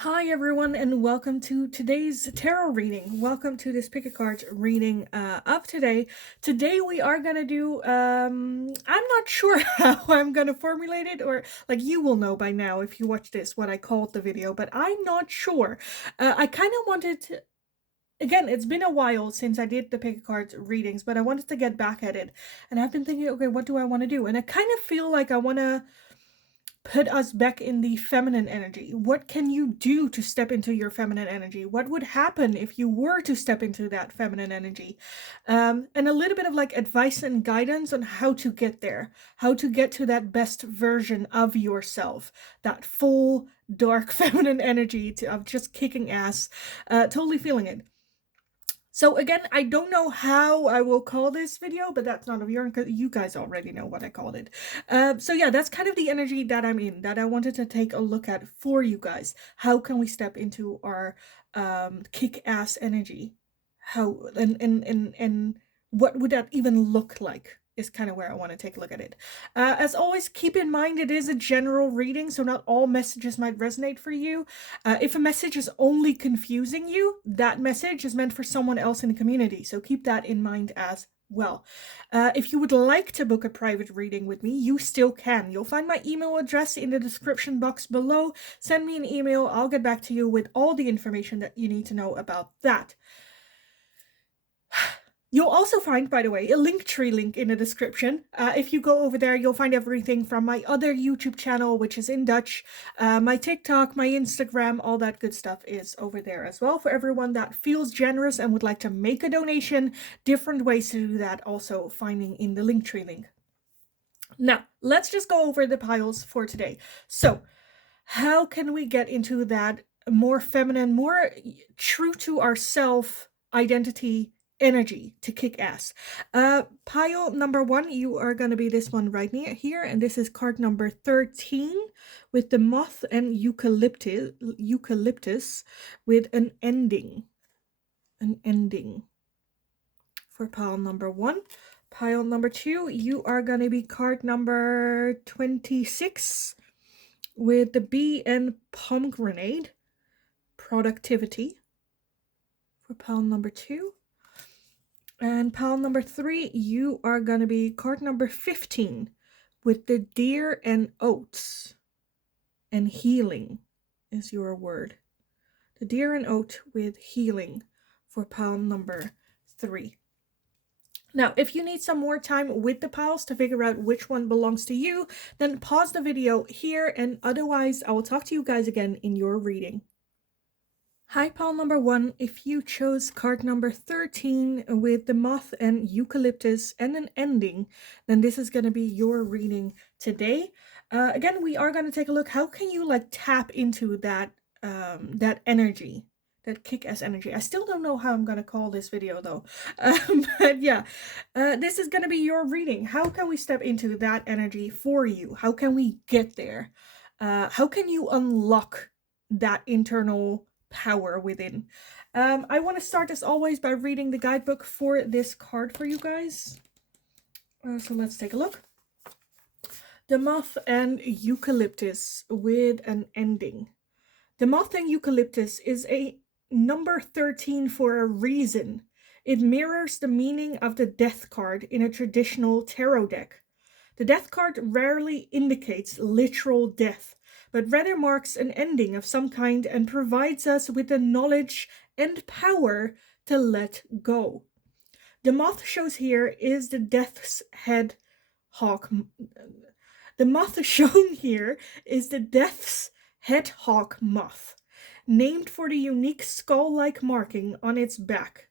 Hi everyone and welcome to today's tarot reading. Welcome to this pick a card reading of today. Today we are gonna do I'm not sure how I'm gonna formulate it, or like you will know by now if you watch this what I called the video, but I'm not sure. I kind of wanted to, again, it's been a while since I did the pick a card readings, but I wanted to get back at it. And I've been thinking, okay, what do I want to do? And I kind of feel like I want to put us back in the feminine energy. What can you do to step into your feminine energy? What would happen if you were to step into that feminine energy? And a little bit of like advice and guidance on how to get there, how to get to that best version of yourself, that full dark feminine energy of just kicking ass, totally feeling it. So again, I don't know how I will call this video, but that's none of your, because you guys already know what I called it. So yeah, that's kind of the energy that I'm in, that I wanted to take a look at for you guys. How can we step into our kick-ass energy? How and what would that even look like? Is kind of where I want to take a look at it. As always, keep in mind it is a general reading, so not all messages might resonate for you. If a message is only confusing you, that message is meant for someone else in the community, so keep that in mind as well. If you would like to book a private reading with me, you still can. You'll find my email address in the description box below. Send me an email. I'll get back to you with all the information that you need to know about that. You'll also find, by the way, a Linktree link in the description. If you go over there, you'll find everything from my other YouTube channel, which is in Dutch, my TikTok, my Instagram, all that good stuff is over there as well. For everyone that feels generous and would like to make a donation, different ways to do that also finding in the Linktree link. Now, let's just go over the piles for today. So, how can we get into that more feminine, more true to ourself identity energy to kick ass? Pile number 1, you are going to be this one right near here, and this is card number 13 with the moth and eucalyptus with an ending for pile number 1. Pile number 2, you are going to be card number 26 with the bee and pomegranate, productivity, for pile number 2. And pile number 3, you are going to be card number 15 with the deer and oats, and healing is your word. The deer and oat with healing for pile number 3. Now, if you need some more time with the piles to figure out which one belongs to you, then pause the video here, and otherwise I will talk to you guys again in your reading. Hi, pile number 1. If you chose card number 13 with the moth and eucalyptus and an ending, then this is going to be your reading today. Again, we are going to take a look. How can you like tap into that that energy, that kick-ass energy? I still don't know how I'm going to call this video though. But yeah, this is going to be your reading. How can we step into that energy for you? How can we get there? How can you unlock that internal power within? I want to start as always by reading the guidebook for this card for you guys. So let's take a look. The moth and eucalyptus with an ending. The moth and eucalyptus is a number 13 for a reason. It mirrors the meaning of the death card in a traditional tarot deck. The death card rarely indicates literal death, but rather marks an ending of some kind and provides us with the knowledge and power to let go. The moth shows here is the death's head hawk. The moth shown here is the death's head hawk moth, named for the unique skull-like marking on its back.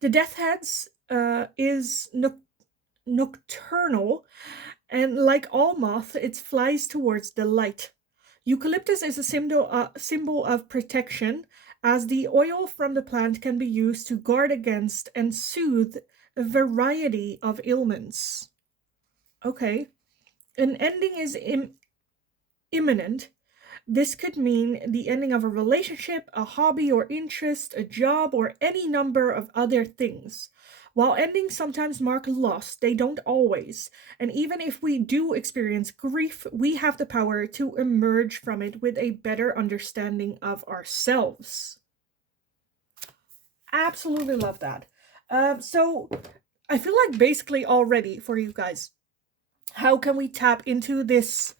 The death heads is nocturnal, and like all moth, it flies towards the light. Eucalyptus is a symbol of protection, as the oil from the plant can be used to guard against and soothe a variety of ailments. Okay. An ending is imminent. This could mean the ending of a relationship, a hobby or interest, a job, or any number of other things. While endings sometimes mark loss, they don't always. And even if we do experience grief, we have the power to emerge from it with a better understanding of ourselves. Absolutely love that. So I feel like basically already for you guys, how can we tap into this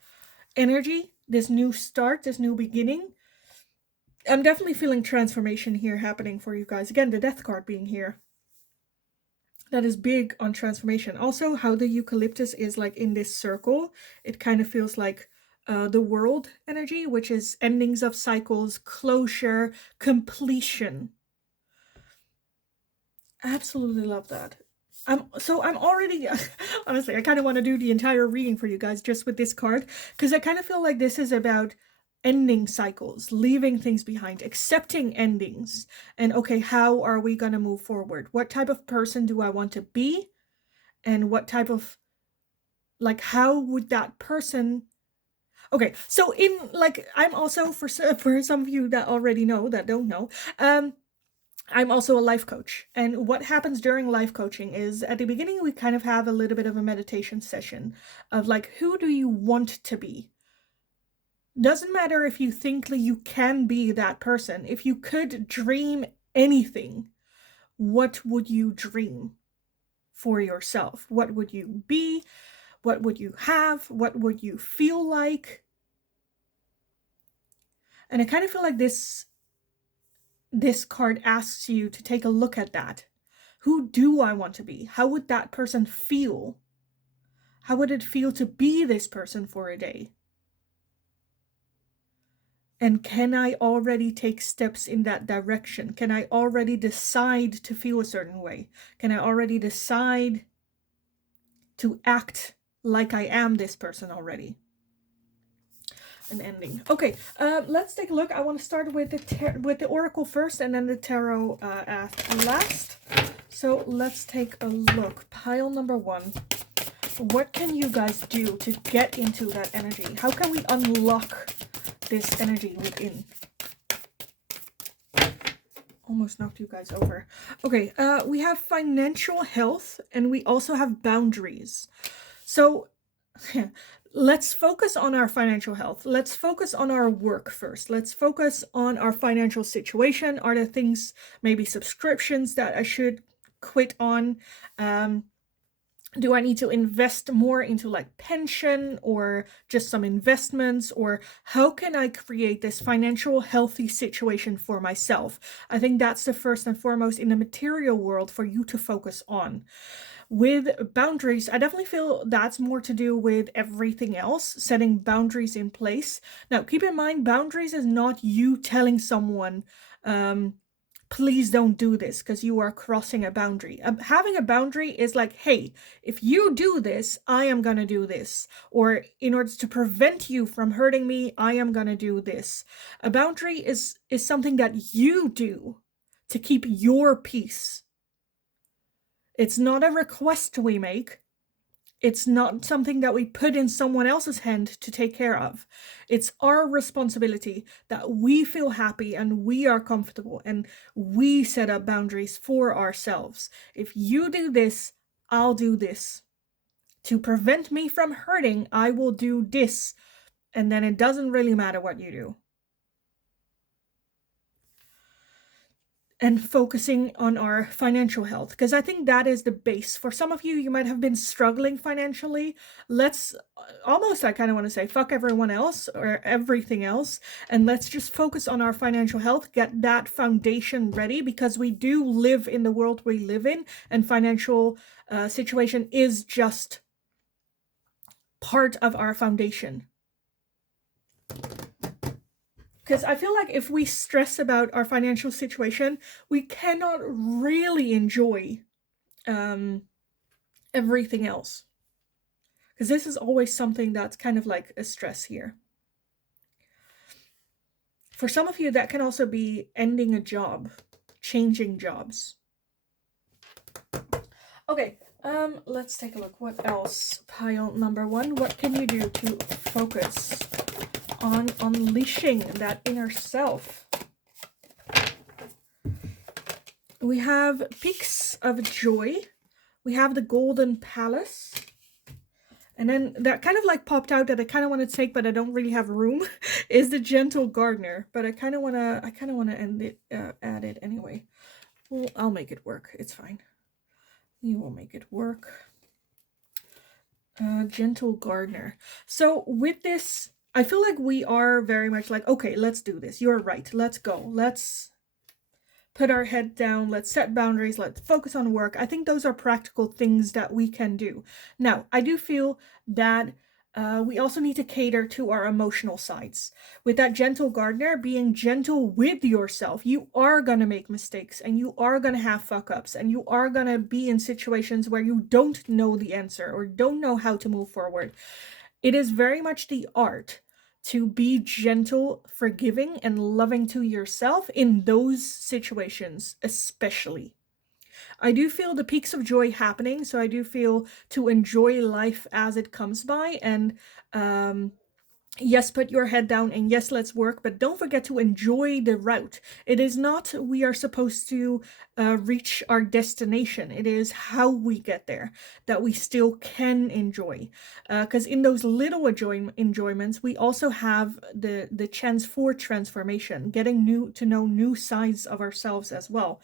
energy, this new start, this new beginning? I'm definitely feeling transformation here happening for you guys. Again, the death card being here. That is big on transformation. Also, how the eucalyptus is like in this circle, it kind of feels like the world energy, which is endings of cycles, closure, completion. Absolutely love that. I'm already honestly, I kind of want to do the entire reading for you guys just with this card, because I kind of feel like this is about ending cycles, leaving things behind, accepting endings, and okay, how are we going to move forward? What type of person do I want to be? And what type of, like, how would that person, okay, so in, like, I'm also, for some of you that already know, that don't know, I'm also a life coach. And what happens during life coaching is at the beginning, we kind of have a little bit of a meditation session of like, who do you want to be? Doesn't matter if you think that you can be that person. If you could dream anything, what would you dream for yourself? What would you be? What would you have? What would you feel like? And I kind of feel like this card asks you to take a look at that. Who do I want to be? How would that person feel? How would it feel to be this person for a day? And can I already take steps in that direction? Can I already decide to feel a certain way? Can I already decide to act like I am this person already? An ending. Okay, let's take a look. I want to start with the oracle first, and then the tarot last. So let's take a look. Pile number 1. What can you guys do to get into that energy? How can we unlock this energy within? Almost knocked you guys over. Okay, we have financial health, and we also have boundaries. So let's focus on our financial health. Let's focus on our work first. Let's focus on our financial situation. Are there things, maybe subscriptions that I should quit on? Do I need to invest more into like pension or just some investments? Or how can I create this financial healthy situation for myself? I think that's the first and foremost in the material world for you to focus on. With boundaries, I definitely feel that's more to do with everything else, setting boundaries in place. Now, keep in mind, boundaries is not you telling someone, please don't do this because you are crossing a boundary. Having a boundary is like, hey, if you do this, I am going to do this. Or in order to prevent you from hurting me, I am going to do this. A boundary is something that you do to keep your peace. It's not a request we make. It's not something that we put in someone else's hand to take care of. It's our responsibility that we feel happy and we are comfortable and we set up boundaries for ourselves. If you do this, I'll do this. To prevent me from hurting, I will do this. And then it doesn't really matter what you do. And focusing on our financial health, because I think that is the base. For some of you, you might have been struggling financially. Let's almost, I kind of want to say, fuck everyone else or everything else, and let's just focus on our financial health, get that foundation ready, because we do live in the world we live in, and financial situation is just part of our foundation. Because I feel like if we stress about our financial situation, we cannot really enjoy everything else. Because this is always something that's kind of like a stress here. For some of you, that can also be ending a job, changing jobs. Okay, let's take a look. What else? Pile number 1. What can you do to focus on unleashing that inner self? We have Peaks of Joy. We have the Golden Palace. And then that kind of like popped out that I kind of want to take, but I don't really have room, is the Gentle Gardener. But I kind of want to end it, add it anyway. Well, I'll make it work. It's fine. We will make it work. Gentle Gardener. So with this, I feel like we are very much like, okay, let's do this. You're right. Let's go. Let's put our head down. Let's set boundaries. Let's focus on work. I think those are practical things that we can do. Now, I do feel that we also need to cater to our emotional sides. With that Gentle Gardener, being gentle with yourself, you are going to make mistakes and you are going to have fuck ups and you are going to be in situations where you don't know the answer or don't know how to move forward. It is very much the art to be gentle, forgiving, and loving to yourself in those situations, especially. I do feel the peaks of joy happening, so I do feel to enjoy life as it comes by and yes, put your head down and yes, let's work, but don't forget to enjoy the route. It is not we are supposed to reach our destination. It is how we get there that we still can enjoy. Because in those little enjoyments, we also have the chance for transformation, getting to know new sides of ourselves as well.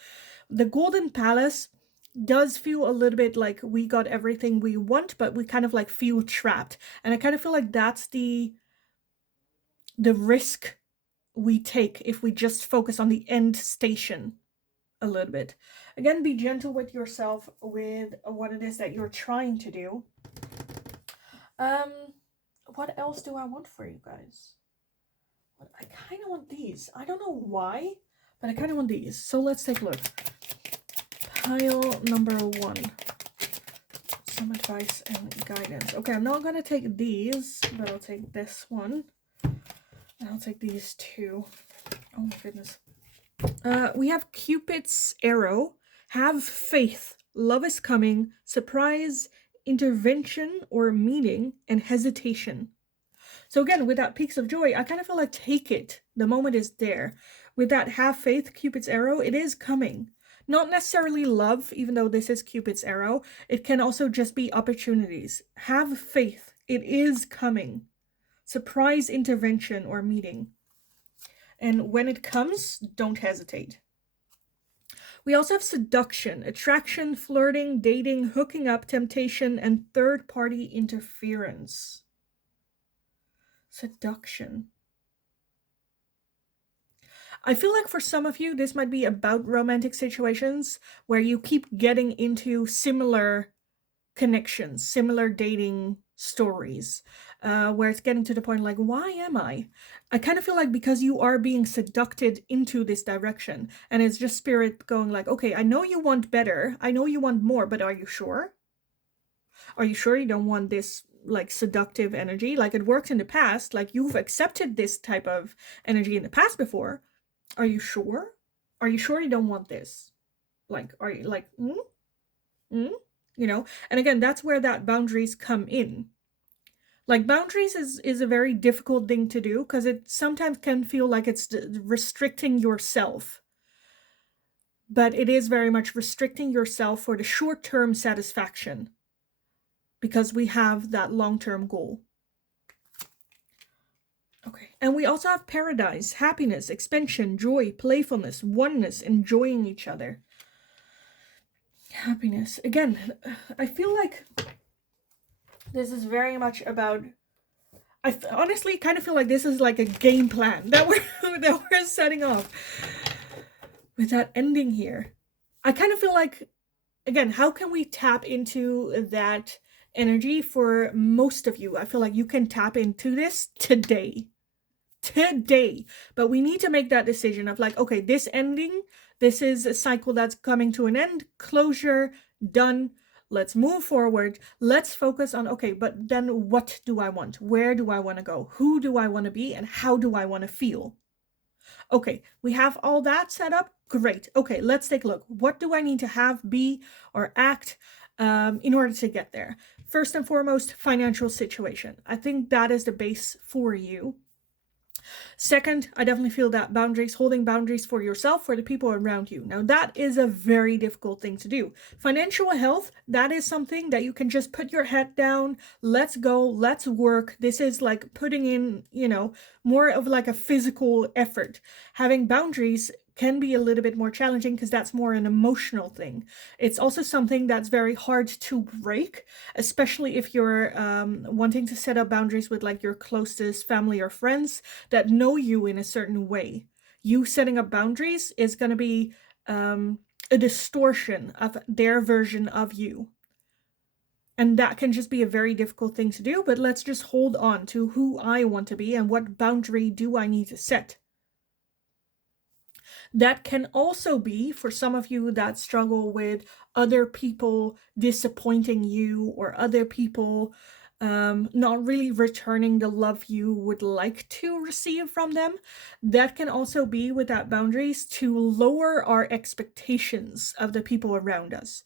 The Golden Palace does feel a little bit like we got everything we want, but we kind of like feel trapped. And I kind of feel like that's the risk we take if we just focus on the end station a little bit. Again, be gentle with yourself with what it is that you're trying to do. What else do I want for you guys? I kind of want these. I don't know why, but I kind of want these. So let's take a look. Pile number 1. Some advice and guidance. Okay, I'm not going to take these, but I'll take this one. And I'll take these 2. Oh my goodness. We have Cupid's arrow. Have faith. Love is coming. Surprise, intervention or meeting, and hesitation. So again, with that peaks of joy, I kind of feel like take it. The moment is there. With that have faith, Cupid's arrow, it is coming. Not necessarily love, even though this is Cupid's arrow. It can also just be opportunities. Have faith. It is coming. Surprise, intervention or meeting. And when it comes, don't hesitate. We also have seduction, attraction, flirting, dating, hooking up, temptation, and third-party interference. Seduction. I feel like for some of you, this might be about romantic situations where you keep getting into similar connections, similar dating stories, where it's getting to the point like, why am I? I kind of feel like because you are being seduced into this direction, and it's just spirit going like, okay, I know you want better, I know you want more, but are you sure? Are you sure you don't want this like seductive energy? Like it worked in the past, like you've accepted this type of energy in the past before. Are you sure? Are you sure you don't want this? Like, are you like, you know? And again, that's where that boundaries come in. Like boundaries is a very difficult thing to do because it sometimes can feel like it's restricting yourself. But it is very much restricting yourself for the short-term satisfaction because we have that long-term goal. Okay, and we also have paradise, happiness, expansion, joy, playfulness, oneness, enjoying each other. Happiness. Again, I feel like this is very much about, I honestly kind of feel like this is like a game plan that we're setting off with that ending here. I kind of feel like, again, how can we tap into that energy for most of you? I feel like you can tap into this today, but we need to make that decision of like, okay, this ending, this is a cycle that's coming to an end, closure, done. Let's move forward. Let's focus on, okay, but then what do I want? Where do I want to go? Who do I want to be? And how do I want to feel? Okay, we have all that set up. Great. Okay, let's take a look. What do I need to have, be, or act in order to get there? First and foremost, financial situation. I think that is the base for you. Second, I definitely feel that boundaries, holding boundaries for yourself, for the people around you. Now, that is a very difficult thing to do. Financial health, that is something that you can just put your head down, let's go, let's work. This is like putting in, more of like a physical effort. Having boundaries can be a little bit more challenging because that's more an emotional thing. It's also something that's very hard to break, especially if you're wanting to set up boundaries with like your closest family or friends that know you in a certain way. You setting up boundaries is going to be a distortion of their version of you. And that can just be a very difficult thing to do, but let's just hold on to who I want to be and what boundary do I need to set. That can also be for some of you that struggle with other people disappointing you or other people not really returning the love you would like to receive from them. That can also be without boundaries to lower our expectations of the people around us.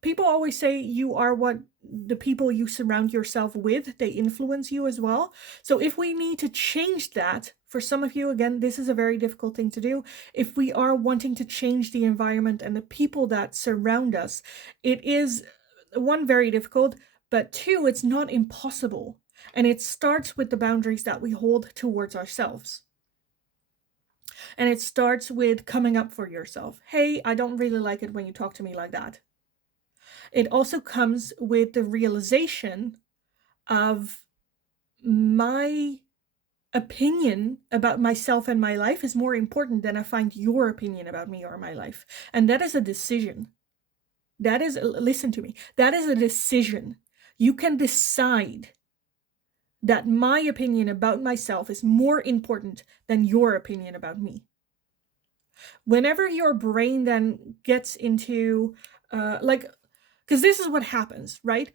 People always say you are what the people you surround yourself with, they influence you as well. So if we need to change that, for some of you, again, this is a very difficult thing to do. If we are wanting to change the environment and the people that surround us, it is, one, very difficult, but two, it's not impossible. And it starts with the boundaries that we hold towards ourselves. And it starts with coming up for yourself. Hey, I don't really like it when you talk to me like that. It also comes with the realization of my opinion about myself and my life is more important than I find your opinion about me or my life. And that is a decision. That is, listen to me, that is a decision. You can decide that my opinion about myself is more important than your opinion about me. Whenever your brain then gets into, because this is what happens, right?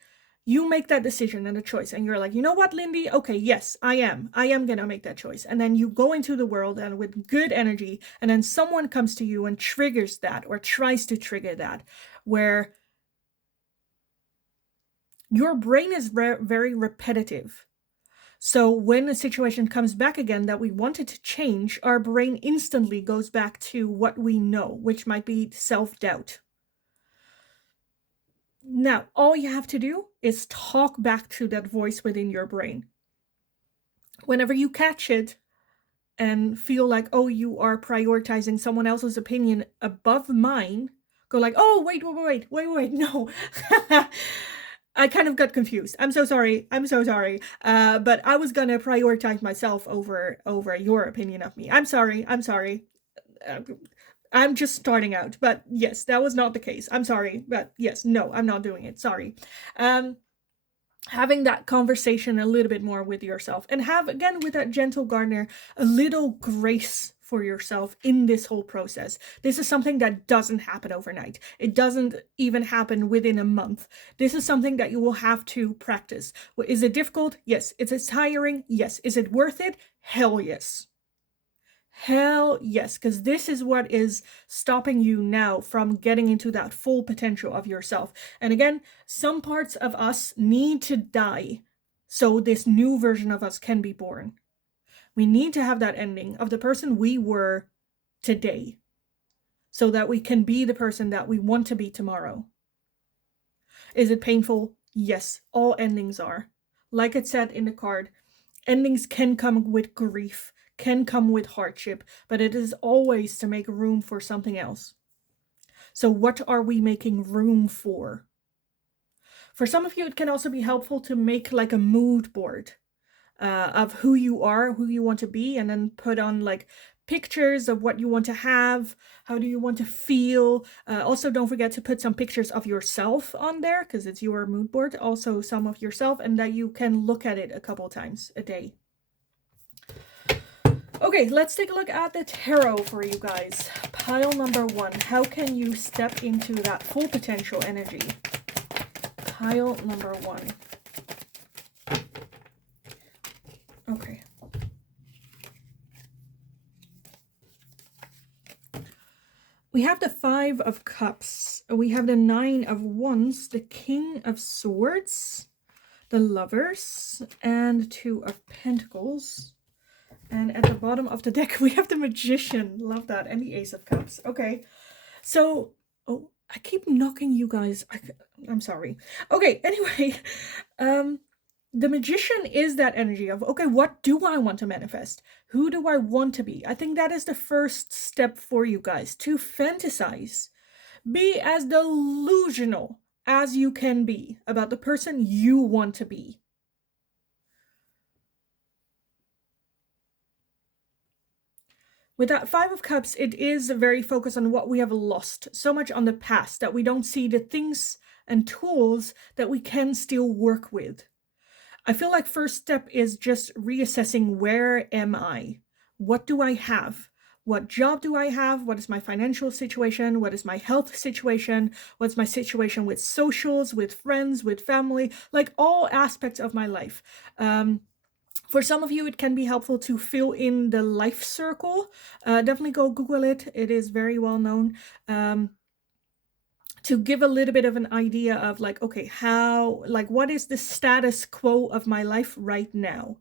You make that decision and a choice and you're like, you know what, Lindy? Okay, yes, I am gonna make that choice. And then you go into the world and with good energy, and then someone comes to you and triggers that or tries to trigger that, where your brain is very repetitive. So when a situation comes back again that we wanted to change, our brain instantly goes back to what we know, which might be self-doubt. Now, all you have to do is talk back to that voice within your brain. Whenever you catch it and feel like, oh, you are prioritizing someone else's opinion above mine, go like, oh, wait, no. I kind of got confused. I'm so sorry. But I was gonna prioritize myself over your opinion of me. I'm sorry. I'm just starting out, but yes, that was not the case. I'm sorry, but yes, no, I'm not doing it. Sorry. Having that conversation a little bit more with yourself, and have, again, with that gentle gardener, a little grace for yourself in this whole process. This is something that doesn't happen overnight. It doesn't even happen within a month. This is something that you will have to practice. Is it difficult? Yes. Is it tiring? Yes. Is it worth it? Hell yes. Hell yes, because this is what is stopping you now from getting into that full potential of yourself. And again, some parts of us need to die so this new version of us can be born. We need to have that ending of the person we were today so that we can be the person that we want to be tomorrow. Is it painful? Yes, all endings are. Like it said in the card, endings can come with grief, can come with hardship, but it is always to make room for something else. So what are we making room for? For some of you, it can also be helpful to make like a mood board of who you are, who you want to be, and then put on like pictures of what you want to have, how do you want to feel. Also, don't forget to put some pictures of yourself on there because it's your mood board, also some of yourself, and that you can look at it a couple times a day. Okay, let's take a look at the tarot for you guys. Pile number 1. How can you step into that full potential energy? Pile number 1. Okay. We have the 5 of Cups. We have the 9 of Wands, the King of Swords, the Lovers, and 2 of Pentacles. And at the bottom of the deck, we have the Magician. Love that. And the Ace of Cups. Okay. So, oh, I keep knocking you guys. I'm sorry. Okay, anyway. The Magician is that energy of, okay, what do I want to manifest? Who do I want to be? I think that is the first step for you guys, to fantasize. Be as delusional as you can be about the person you want to be. With that Five of Cups, it is very focused on what we have lost, so much on the past that we don't see the things and tools that we can still work with. I feel like first step is just reassessing, where am I? What do I have? What job do I have? What is my financial situation? What is my health situation? What's my situation with socials, with friends, with family? Like all aspects of my life. For some of you, it can be helpful to fill in the life circle. Definitely go Google it. It is very well known. To give a little bit of an idea of like, okay, how, like, what is the status quo of my life right now?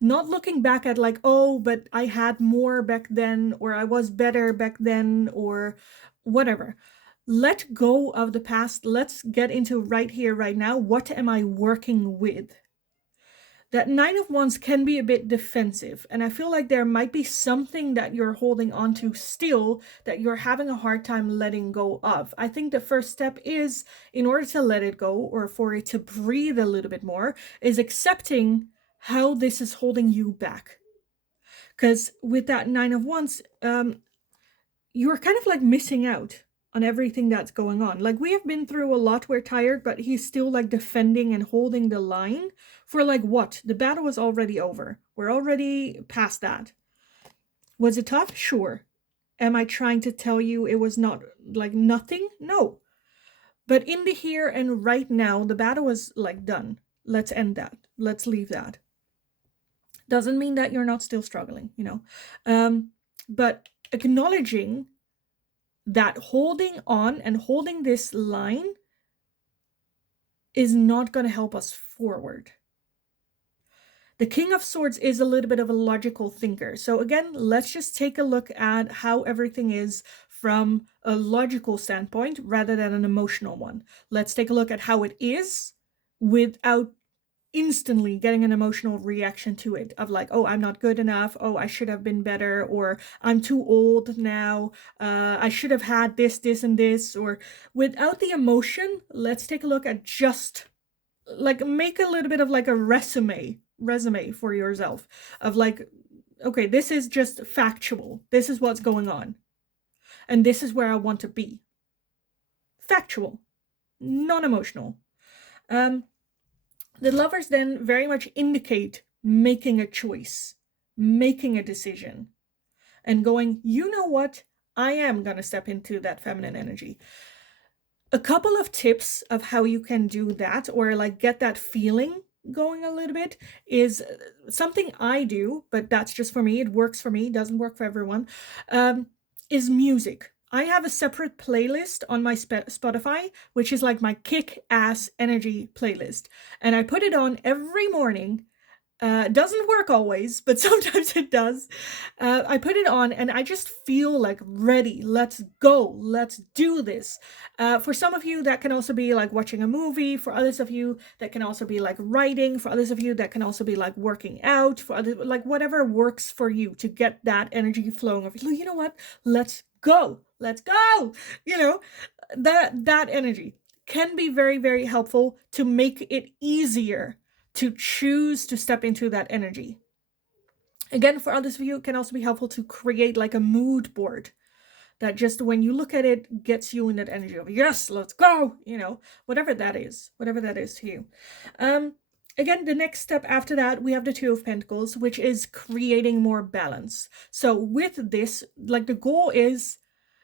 Not looking back at like, oh, but I had more back then, or I was better back then, or whatever. Let go of the past. Let's get into right here, right now. What am I working with? That Nine of Wands can be a bit defensive, and I feel like there might be something that you're holding on to still that you're having a hard time letting go of. I think the first step is, in order to let it go, or for it to breathe a little bit more, is accepting how this is holding you back. Because with that Nine of Wands, you're kind of like missing out on everything that's going on. Like, we have been through a lot, we're tired, but he's still like defending and holding the line for like what? The battle was already over. We're already past that. Was it tough? Sure. Am I trying to tell you it was not like nothing? No. But in the here and right now, the battle is like done. Let's end that. Let's leave that. Doesn't mean that you're not still struggling, you know. But acknowledging that holding on and holding this line is not going to help us forward. The King of Swords is a little bit of a logical thinker. So again, let's just take a look at how everything is from a logical standpoint rather than an emotional one. Let's take a look at how it is without instantly getting an emotional reaction to it of like, oh, I'm not good enough, oh, I should have been better, or I'm too old now, I should have had this, this, and this. Or without the emotion, let's take a look at just like, make a little bit of like a resume for yourself of like, okay, this is just factual, this is what's going on, and this is where I want to be. Factual, non-emotional. The Lovers then very much indicate making a choice, making a decision, and going, you know what? I am going to step into that feminine energy. A couple of tips of how you can do that, or like get that feeling going a little bit, is something I do, but that's just for me. It works for me, doesn't work for everyone. Is music. I have a separate playlist on my Spotify, which is like my kick-ass energy playlist. And I put it on every morning. Doesn't work always, but sometimes it does. I put it on and I just feel like ready. Let's go. Let's do this. For some of you, that can also be like watching a movie. For others of you, that can also be like writing. For others of you, that can also be like working out. For others, like whatever works for you to get that energy flowing. Of, you know what? Let's go. Let's go. You know, that energy can be very, very helpful to make it easier to choose to step into that energy. Again, for others of you, it can also be helpful to create like a mood board that just when you look at it gets you in that energy of, yes, let's go, you know, whatever that is to you. Again, the next step after that, we have the Two of Pentacles, which is creating more balance. So with this, like, the goal is,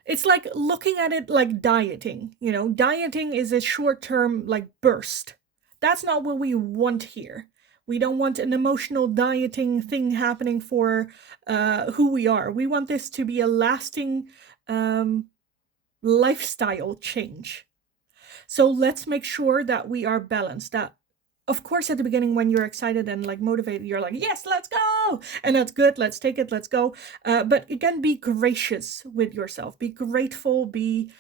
it's like looking at it like dieting, you know. Dieting is a short-term like burst. That's not what we want here. We don't want an emotional dieting thing happening for who we are. We want this to be a lasting lifestyle change. So let's make sure that we are balanced, that Of course, at the beginning, when you're excited and like motivated, you're like, yes, let's go. And that's good. Let's take it. Let's go. But again, be gracious with yourself. Be grateful. Be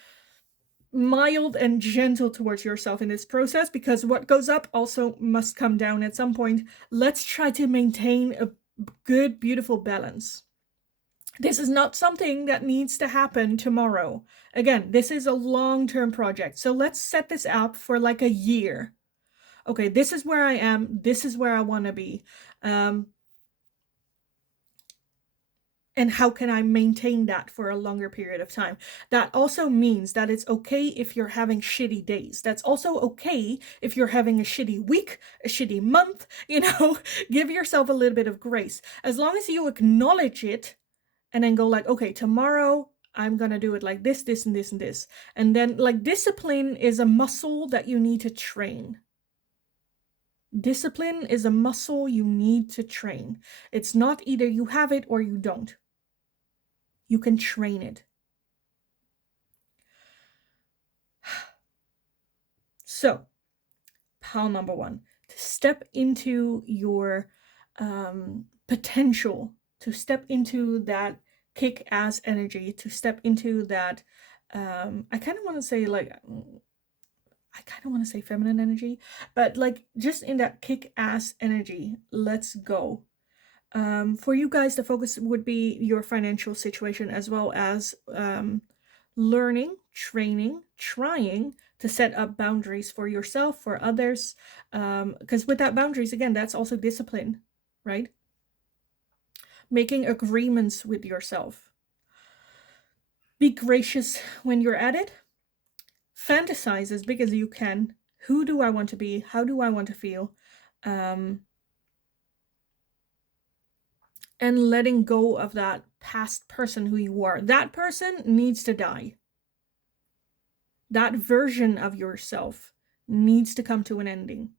mild and gentle towards yourself in this process, because what goes up also must come down at some point. Let's try to maintain a good, beautiful balance. This is not something that needs to happen tomorrow. Again, this is a long-term project. So let's set this up for like a year. Okay, this is where I am. This is where I want to be. And how can I maintain that for a longer period of time? That also means that it's okay if you're having shitty days. That's also okay if you're having a shitty week, a shitty month, give yourself a little bit of grace. As long as you acknowledge it and then go like, okay, tomorrow I'm gonna do it like this, this, and this, and this. And then like discipline is a muscle that you need to train. Discipline is a muscle you need to train. It's not either you have it or you don't. You can train it. So, pile number 1, to step into your potential, to step into that kick-ass energy, to step into that, I kind of want to say like, I kind of want to say feminine energy, but like just in that kick-ass energy, let's go. For you guys, the focus would be your financial situation, as well as learning, training, trying to set up boundaries for yourself, for others. Because with that boundaries, again, that's also discipline, right? Making agreements with yourself. Be gracious when you're at it. Fantasize as big as you can. Who do I want to be? How do I want to feel? And letting go of that past person who you are. That person needs to die. That version of yourself needs to come to an ending.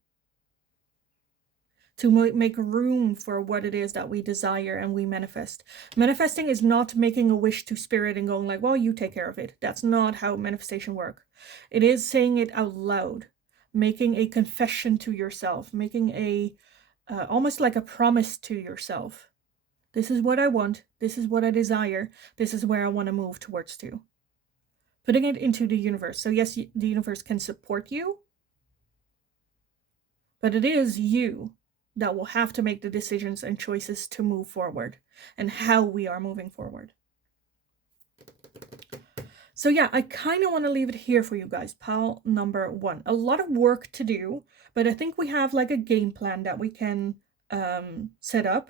To make room for what it is that we desire and we manifest. Manifesting is not making a wish to spirit and going like, well, you take care of it. That's not how manifestation works. It is saying it out loud. Making a confession to yourself. Making a, almost like a promise to yourself. This is what I want. This is what I desire. This is where I want to move towards to. Putting it into the universe. So yes, the universe can support you, but it is you that will have to make the decisions and choices to move forward and how we are moving forward. So yeah, I kind of want to leave it here for you guys. Pile number 1. A lot of work to do, but I think we have like a game plan that we can set up.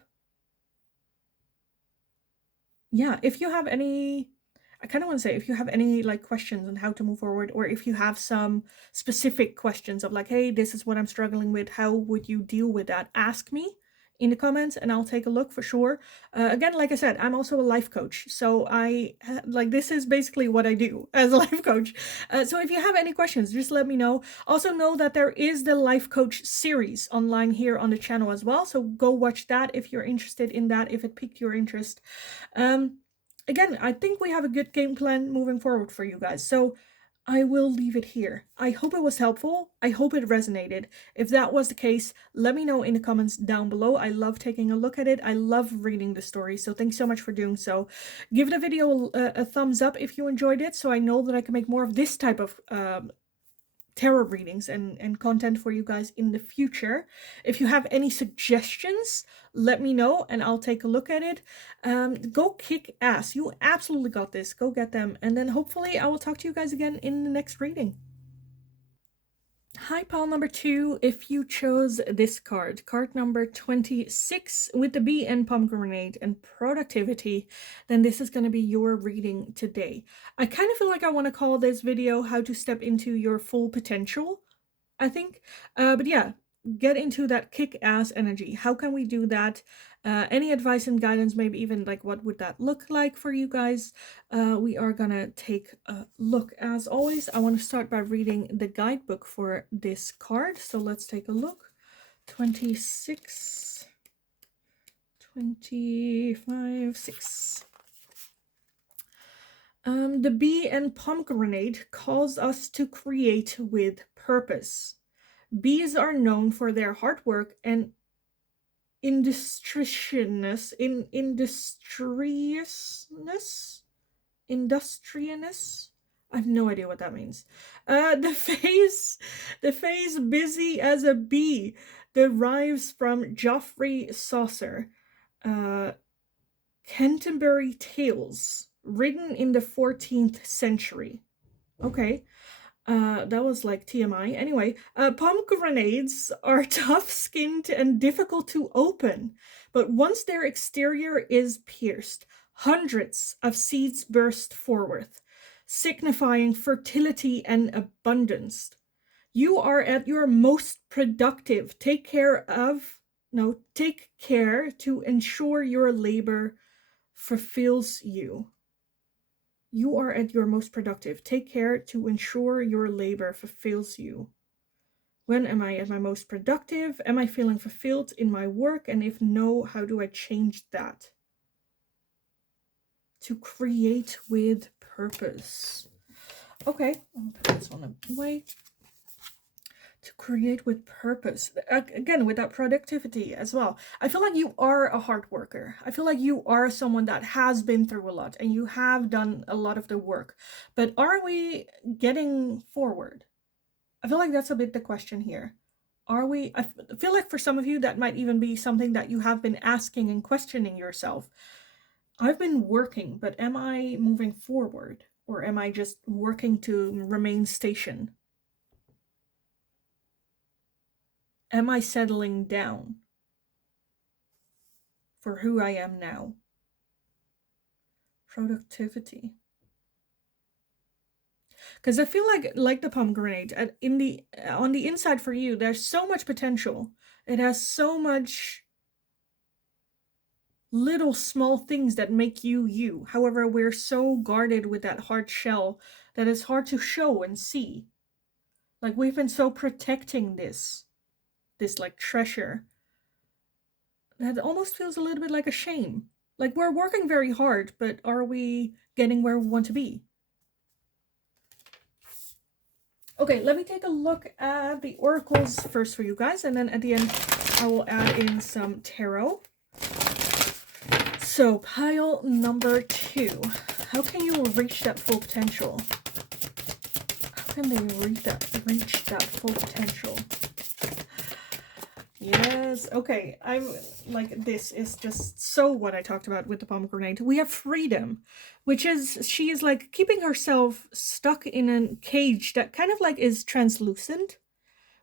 Yeah, if you have any, I kind of want to say, if you have any like questions on how to move forward, or if you have some specific questions of like, hey, this is what I'm struggling with, how would you deal with that? Ask me in the comments and I'll take a look for sure. Again, like I said, I'm also a life coach. So this is basically what I do as a life coach. So if you have any questions, just let me know. Also know that there is the life coach series online here on the channel as well. So go watch that if you're interested in that, if it piqued your interest. Again, I think we have a good game plan moving forward for you guys. So I will leave it here. I hope it was helpful. I hope it resonated. If that was the case, let me know in the comments down below. I love taking a look at it. I love reading the story. So thanks so much for doing so. Give the video a thumbs up if you enjoyed it, so I know that I can make more of this type of tarot readings and content for you guys in the future. If you have any suggestions, let me know and I'll take a look at it. Go kick ass. You absolutely got this. Go get them. And then hopefully I will talk to you guys again in the next reading. Hi, pile number 2. If you chose this card number 26 with the bee and pomegranate and productivity, then this is going to be your reading today. I kind of feel like I want to call this video how to step into your full potential, I think. But yeah, get into that kick-ass energy. How can we do that? Any advice and guidance, maybe even like what would that look like for you guys? We are gonna take a look. As always, I want to start by reading the guidebook for this card. So let's take a look. 26, 25, 6. The bee and pomegranate calls us to create with purpose. Bees are known for their hard work and industriousness. I have no idea what that means. The phrase "busy as a bee" derives from Geoffrey Chaucer, uh, Canterbury Tales, written in the 14th century. Okay. That was like TMI. Anyway, pomegranates are tough-skinned and difficult to open, but once their exterior is pierced, hundreds of seeds burst forth, signifying fertility and abundance. You are at your most productive. Take care to ensure your labor fulfills you. You are at your most productive. Take care to ensure your labor fulfills you. When am I at my most productive? Am I feeling fulfilled in my work? And if no, how do I change that? To create with purpose. Okay, I'll put this one away. To create with purpose. Again, with that productivity as well. I feel like you are a hard worker. I feel like you are someone that has been through a lot and you have done a lot of the work. But are we getting forward? I feel like that's a bit the question here. Are we? I feel like for some of you that might even be something that you have been asking and questioning yourself. I've been working, but am I moving forward? Or am I just working to remain stationed? Am I settling down for who I am now? Productivity. Because I feel like the pomegranate, on the inside for you, there's so much potential. It has so much little small things that make you you. However, we're so guarded with that hard shell that it's hard to show and see. Like we've been so protecting this like treasure that almost feels a little bit like a shame. Like we're working very hard, but are we getting where we want to be? Okay, let me take a look at the oracles first for you guys, and then at the end I will add in some tarot. So, pile number 2. How can you reach that full potential? How can they reach that full potential? Yes, okay. I'm like, this is just so what I talked about with the pomegranate. We have freedom, which is, she is like keeping herself stuck in a cage that kind of like is translucent,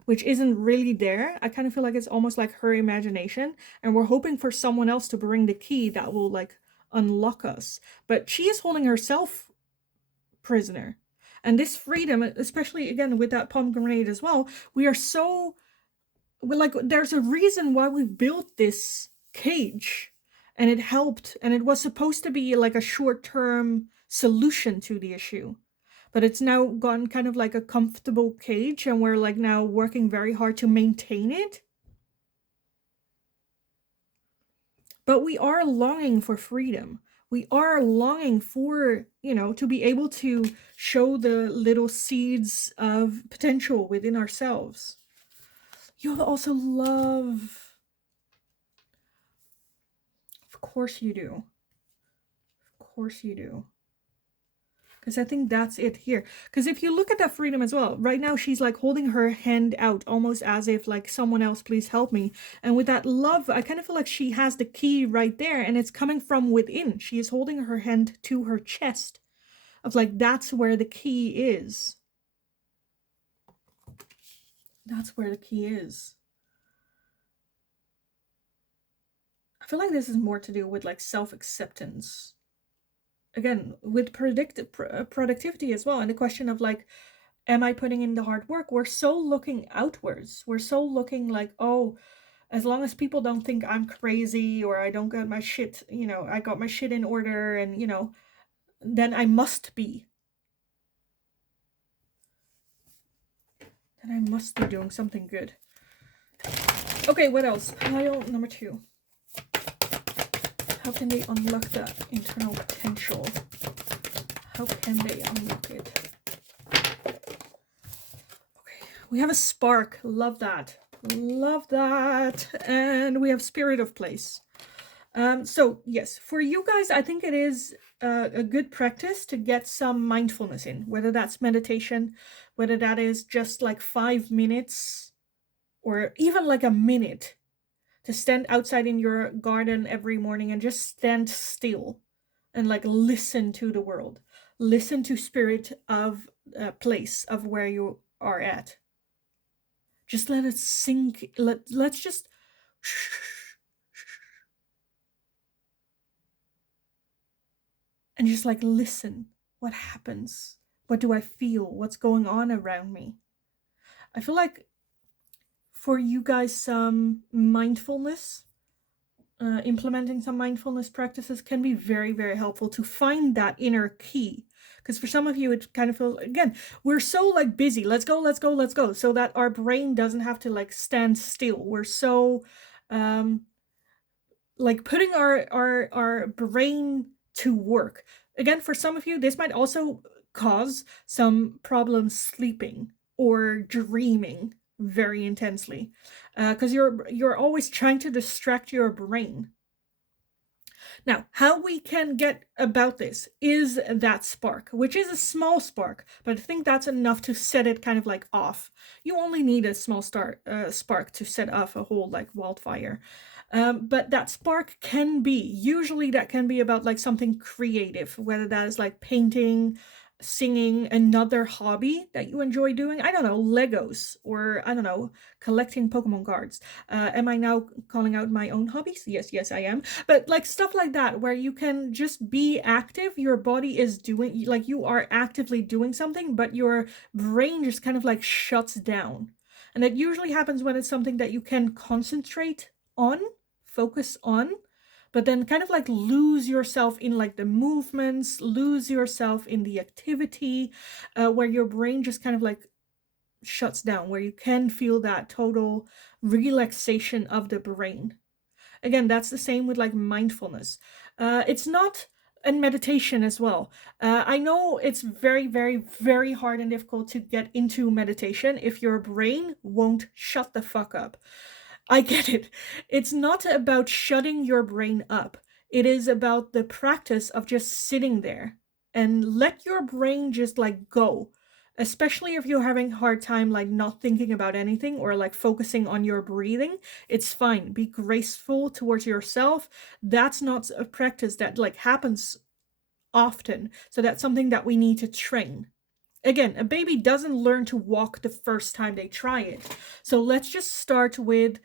which isn't really there. I kind of feel like it's almost like her imagination, and we're hoping for someone else to bring the key that will like unlock us. But she is holding herself prisoner. And this freedom, especially again with that pomegranate as well, we are so, we're like, there's a reason why we built this cage, and it helped, and it was supposed to be like a short-term solution to the issue. But it's now gotten kind of like a comfortable cage, and we're like now working very hard to maintain it. But we are longing for freedom. We are longing for, you know, to be able to show the little seeds of potential within ourselves. You have also love. Of course you do. Of course you do. Because I think that's it here. Because if you look at that freedom as well, right now she's like holding her hand out almost as if like, someone else, please help me. And with that love, I kind of feel like she has the key right there, and it's coming from within. She is holding her hand to her chest of like, that's where the key is. That's where the key is. I feel like this is more to do with like self-acceptance. Again, with productivity as well, and the question of like, am I putting in the hard work? We're so looking outwards. We're so looking like, oh, as long as people don't think I'm crazy, or I don't get my shit, you know, I got my shit in order, and, you know, then I must be. Then I must be doing something good. Okay, what else? Pile number 2. How can they unlock that internal potential? How can they unlock it? Okay, We have a spark. Love that. Love that. And we have spirit of place. So yes, for you guys, I think it is a good practice to get some mindfulness in, whether that's meditation, whether that is just like 5 minutes or even like a minute to stand outside in your garden every morning and just stand still and like listen to the world, listen to spirit of place of where you are at. Just let it sink. Let's just and just like listen. What happens? What do I feel? What's going on around me? I feel like for you guys, some mindfulness, implementing some mindfulness practices can be very, very helpful to find that inner key. Because for some of you, it kind of feels, again, we're so like busy. Let's go, let's go, let's go. So that our brain doesn't have to like stand still. We're so like putting our brain to work. Again, for some of you, this might also cause some problems sleeping or dreaming very intensely, because you're always trying to distract your brain. Now, how we can get about this is that spark, which is a small spark, but I think that's enough to set it kind of like off. You only need a small spark to set off a whole like wildfire. But that spark can be, usually that can be about like something creative, whether that is like painting, singing, another hobby that you enjoy doing. I don't know, Legos, or I don't know, collecting Pokemon cards. Am I now calling out my own hobbies? Yes, I am. But like stuff like that, where you can just be active, your body is doing, like you are actively doing something, but your brain just kind of like shuts down. And it usually happens when it's something that you can concentrate on, focus on, but then kind of like lose yourself in like the movements, lose yourself in the activity, where your brain just kind of like shuts down, where you can feel that total relaxation of the brain. Again, that's the same with like mindfulness. It's not, and meditation as well. I know it's very, very, very hard and difficult to get into meditation if your brain won't shut the fuck up. I get it. It's not about shutting your brain up. It is about the practice of just sitting there and let your brain just like go. Especially if you're having a hard time like not thinking about anything or like focusing on your breathing, it's fine. Be graceful towards yourself. That's not a practice that like happens often. So that's something that we need to train. Again, a baby doesn't learn to walk the first time they try it. So let's just start with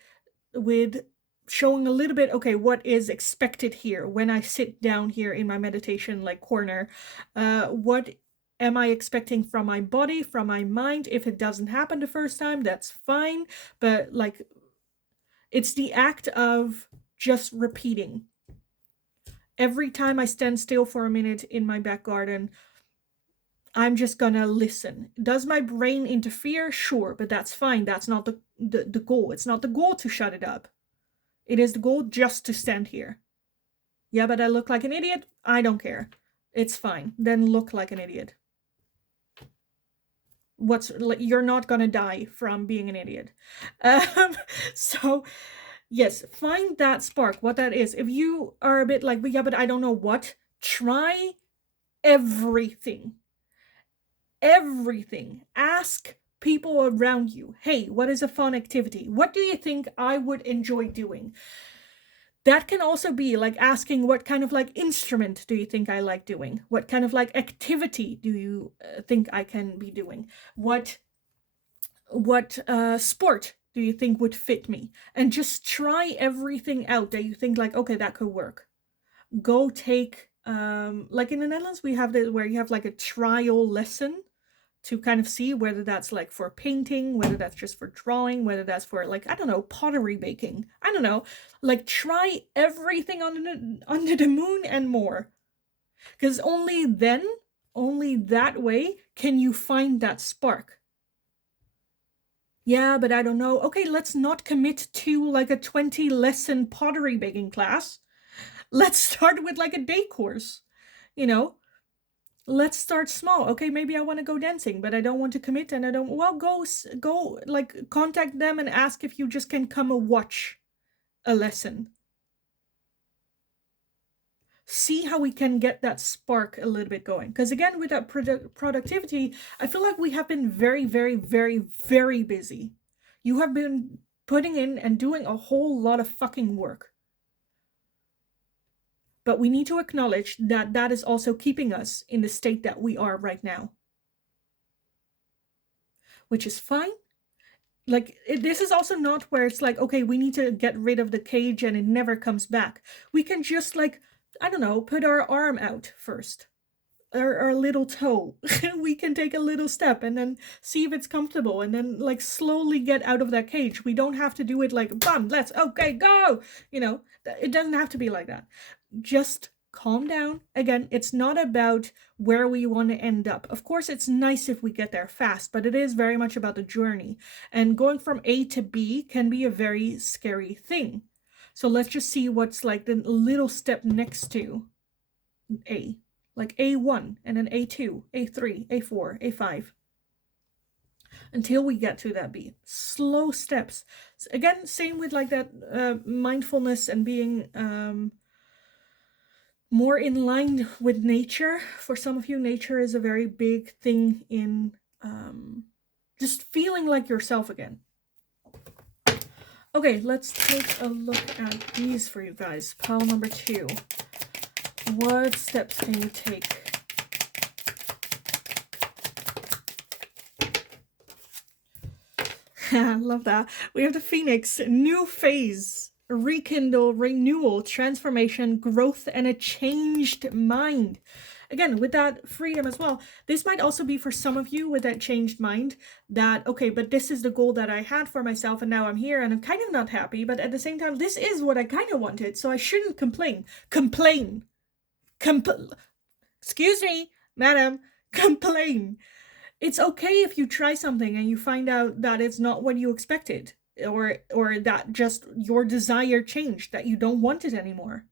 showing a little bit, okay, what is expected here when I sit down here in my meditation like corner. What am I expecting from my body, from my mind? If it doesn't happen the first time, that's fine. But like, it's the act of just repeating. Every time I stand still for a minute in my back garden, I'm just gonna listen. Does my brain interfere? Sure, but that's fine. That's not the goal. It's not the goal to shut it up. It is the goal just to stand here. Yeah, but I look like an idiot? I don't care. It's fine. Then look like an idiot. You're not gonna die from being an idiot. So yes, find that spark, what that is. If you are a bit like, but yeah, but I don't know what, try everything. Everything. Ask people around you, hey, what is a fun activity? What do you think I would enjoy doing? That can also be like asking, what kind of like instrument do you think I like doing? What kind of like activity do you think I can be doing? What sport do you think would fit me? And just try everything out that you think like, okay, that could work. Go take like in the Netherlands we have this where you have like a trial lesson to kind of see whether that's like for painting, whether that's just for drawing, whether that's for like, I don't know, pottery making. I don't know. Like try everything under the moon and more. Because only then, only that way can you find that spark. Yeah, but I don't know. Okay, let's not commit to like a 20 lesson pottery making class. Let's start with like a day course, you know? let's start small. Okay, maybe I want to go dancing, but I don't want to commit, and I don't, well, go like contact them and ask if you just can come and watch a lesson. See how we can get that spark a little bit going. Because again, with that productivity, I feel like we have been very, very, very, very busy. You have been putting in and doing a whole lot of fucking work. But we need to acknowledge that that is also keeping us in the state that we are right now, which is fine. Like, this is also not where it's like, okay, we need to get rid of the cage and it never comes back. We can just, like, I don't know, put our arm out first, or our little toe. We can take a little step and then see if it's comfortable, and then like slowly get out of that cage. We don't have to do it like, bam, let's, okay, go. You know, it doesn't have to be like that. Just calm down. Again, it's not about where we want to end up. Of course, it's nice if we get there fast, but it is very much about the journey. And going from A to B can be a very scary thing. So let's just see what's like the little step next to A. Like A1, and then A2, A3, A4, A5. Until we get to that B. Slow steps. So again, same with like that mindfulness and being more in line with nature. For some of you, nature is a very big thing in just feeling like yourself again. Okay, let's take a look at these for you guys. Pile number 2. What steps can you take? Love that. We have the Phoenix. New phase. Rekindle, renewal, transformation, growth, and a changed mind. Again, with that freedom as well. This might also be for some of you with that changed mind that, okay, but this is the goal that I had for myself and now I'm here and I'm kind of not happy, but at the same time, this is what I kind of wanted, so I shouldn't complain. Complain. Excuse me, madam, complain. It's okay if you try something and you find out that it's not what you expected, or that just your desire changed, that you don't want it anymore.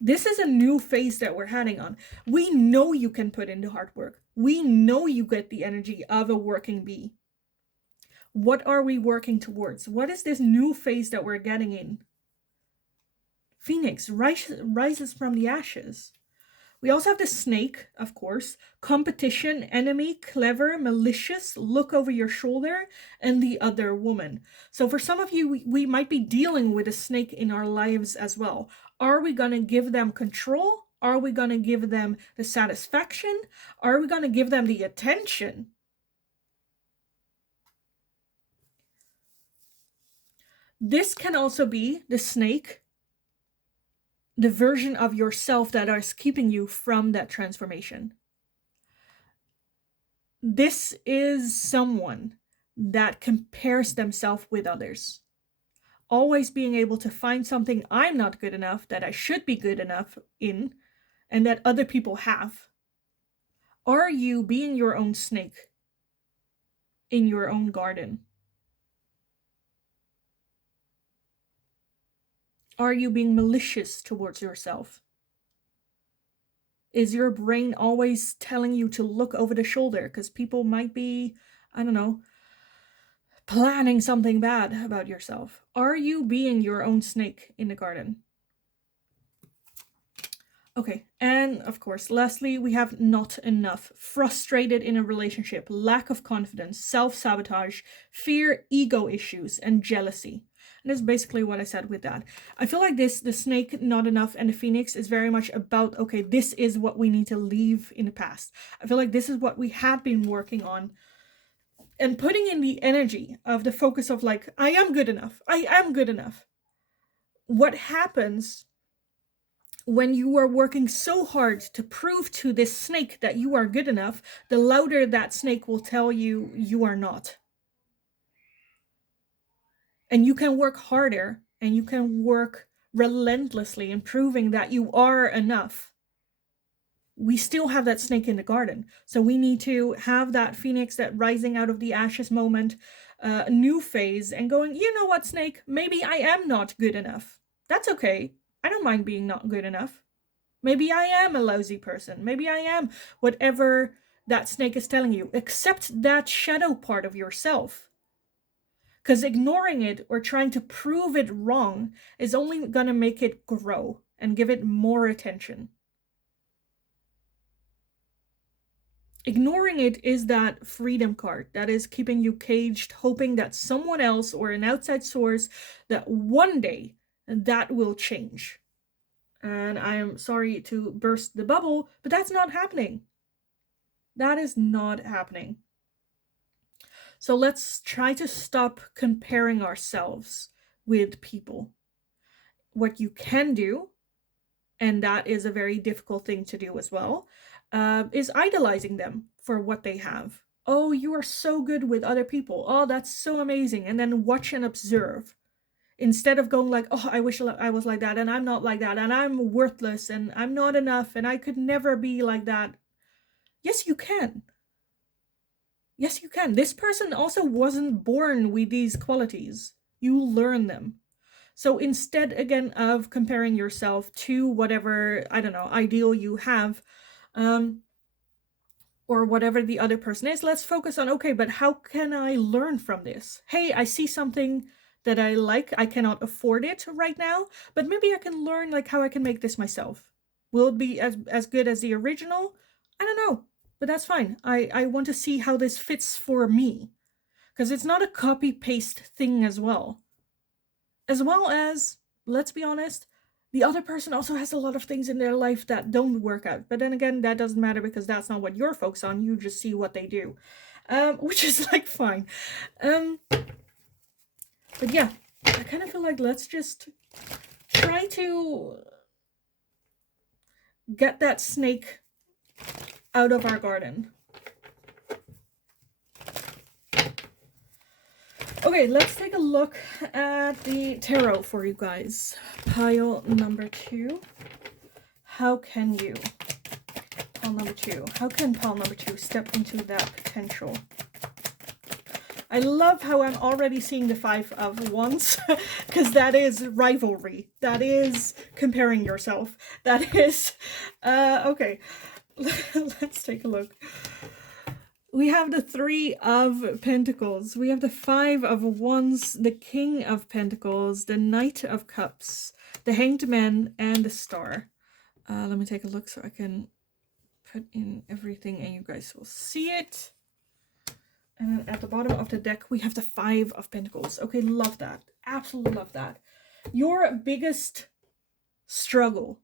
This is a new phase that we're heading on. We know you can put in the hard work. We know you get the energy of a working bee. What are we working towards? What is this new phase that we're getting in? Phoenix rises from the ashes. We also have the snake, of course, competition, enemy, clever, malicious, look over your shoulder, and the other woman. So for some of you, we might be dealing with a snake in our lives as well. Are we going to give them control? Are we going to give them the satisfaction? Are we going to give them the attention? This can also be the snake, the version of yourself that is keeping you from that transformation. This is someone that compares themselves with others. Always being able to find something I'm not good enough, that I should be good enough in, and that other people have. Are you being your own snake in your own garden? Are you being malicious towards yourself? Is your brain always telling you to look over the shoulder because people might be, I don't know, planning something bad about yourself? Are you being your own snake in the garden? Okay, and of course, lastly, we have not enough. Frustrated in a relationship, lack of confidence, self-sabotage, fear, ego issues, and jealousy. And that's basically what I said with that. I feel like the snake, not enough, and the phoenix is very much about, okay, this is what we need to leave in the past. I feel like this is what we had been working on. And putting in the energy of the focus of like, I am good enough. I am good enough. What happens when you are working so hard to prove to this snake that you are good enough, the louder that snake will tell you you are not. And you can work harder and you can work relentlessly in proving that you are enough. We still have that snake in the garden. So we need to have that phoenix, that rising out of the ashes moment, a new phase, and going, you know what, snake, maybe I am not good enough. That's okay. I don't mind being not good enough. Maybe I am a lousy person. Maybe I am whatever that snake is telling you. Accept that shadow part of yourself. Because ignoring it or trying to prove it wrong is only going to make it grow and give it more attention. Ignoring it is that freedom card that is keeping you caged, hoping that someone else or an outside source, that one day that will change. And I am sorry to burst the bubble, but that's not happening. That is not happening. So let's try to stop comparing ourselves with people. What you can do, and that is a very difficult thing to do as well, is idolizing them for what they have. Oh, you are so good with other people. Oh, that's so amazing. And then watch and observe. Instead of going like, oh, I wish I was like that, and I'm not like that, and I'm worthless, and I'm not enough, and I could never be like that. Yes, you can. Yes, you can. This person also wasn't born with these qualities. You learn them. So instead, again, of comparing yourself to whatever, I don't know, ideal you have, um, or whatever the other person is, let's focus on, okay, but how can I learn from this? Hey, I see something that I like. I cannot afford it right now, but maybe I can learn like how I can make this myself. Will it be as good as the original? I don't know, but that's fine. I want to see how this fits for me, because it's not a copy paste thing as well. As well as, let's be honest, the other person also has a lot of things in their life that don't work out. But then again, that doesn't matter because that's not what you're focused on. You just see what they do, which is like fine. But yeah, I kind of feel like let's just try to get that snake out of our garden. Okay, let's take a look at the tarot for you guys. Pile number 2. How can you? Pile number 2. How can pile number 2 step into that potential? I love how I'm already seeing the 5 of Wands, because that is rivalry. That is comparing yourself. That is, okay, let's take a look. We have the 3 of Pentacles. We have the 5 of Wands, the King of Pentacles, the Knight of Cups, the Hanged Man, and the Star. Let me take a look so I can put in everything and you guys will see it. And then at the bottom of the deck, we have the 5 of Pentacles. Okay, love that. Absolutely love that. Your biggest struggle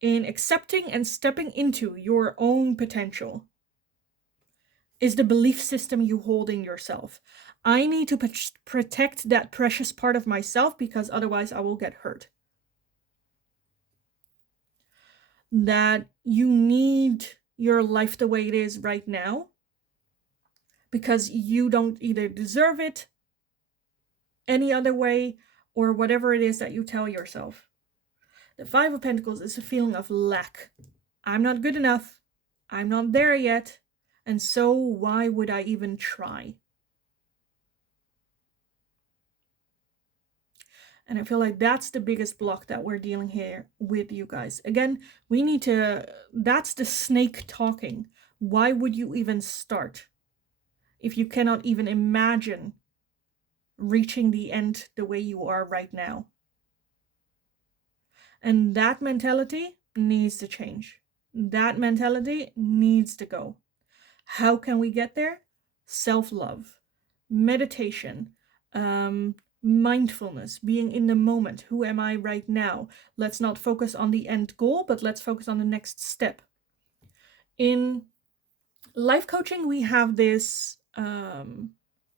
in accepting and stepping into your own potential is the belief system you hold in yourself. I need to protect that precious part of myself because otherwise I will get hurt. That you need your life the way it is right now because you don't either deserve it any other way or whatever it is that you tell yourself. The 5 of Pentacles is a feeling of lack. I'm not good enough. I'm not there yet. And so why would I even try? And I feel like that's the biggest block that we're dealing here with you guys. Again, we need to, that's the snake talking. Why would you even start if you cannot even imagine reaching the end the way you are right now? And that mentality needs to change. That mentality needs to go. How can we get there? Self-love, meditation, mindfulness, being in the moment. Who am I right now? Let's not focus on the end goal, but let's focus on the next step. In life coaching, we have this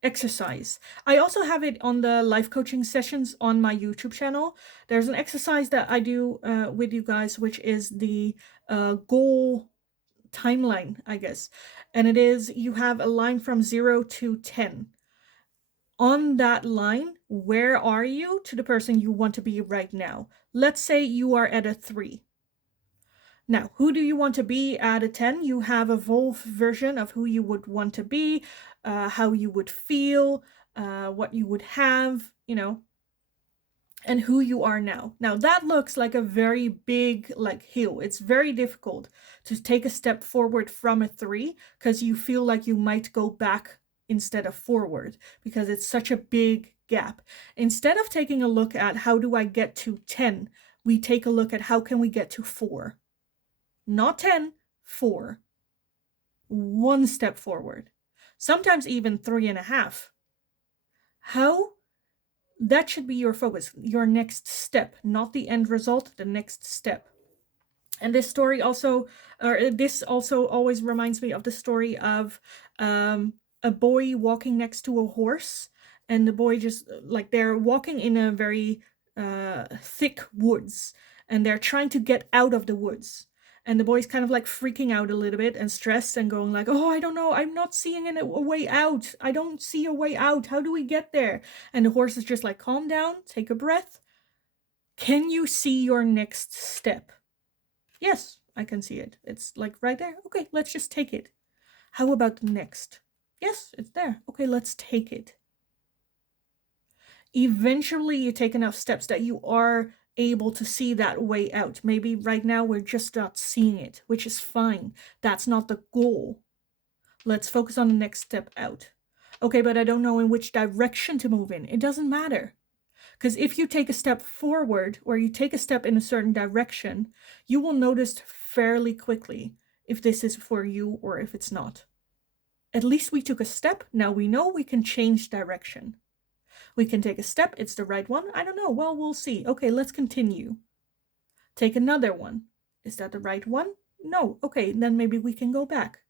exercise. I also have it on the life coaching sessions on my YouTube channel. There's an exercise that I do with you guys, which is the goal timeline, I guess. And it is, you have a line from 0 to 10. On that line, where are you to the person you want to be right now? Let's say you are at a 3. Now, who do you want to be at a 10? You have a evolved version of who you would want to be, how you would feel, what you would have, you know. and who you are now. Now that looks like a very big like hill. It's very difficult to take a step forward from a 3 because you feel like you might go back instead of forward because it's such a big gap. Instead of taking a look at how do I get to 10, we take a look at how can we get to 4. Not 10, 4. One step forward. Sometimes even 3.5. How that should be your focus, your next step, not the end result, the next step. And this story also, or this also always reminds me of the story of a boy walking next to a horse, and the boy just like they're walking in a very thick woods, and they're trying to get out of the woods. And the boy's kind of like freaking out a little bit and stressed and going like, "Oh, I don't know. I'm not seeing a way out. I don't see a way out. How do we get there?" And the horse is just like, "Calm down, take a breath. Can you see your next step?" "Yes, I can see it. It's like right there. Okay, let's just take it." "How about the next?" "Yes, it's there. Okay, let's take it." Eventually, you take enough steps that you are able to see that way out. Maybe right now we're just not seeing it, which is fine. That's not the goal. Let's focus on the next step out. "Okay, but I don't know in which direction to move in." It doesn't matter. Because if you take a step forward or you take a step in a certain direction, you will notice fairly quickly if this is for you or if it's not. At least we took a step. Now we know we can change direction. We can take a step. It's the right one. I don't know. Well, we'll see. Okay, let's continue. Take another one. Is that the right one? No. Okay, then maybe we can go back.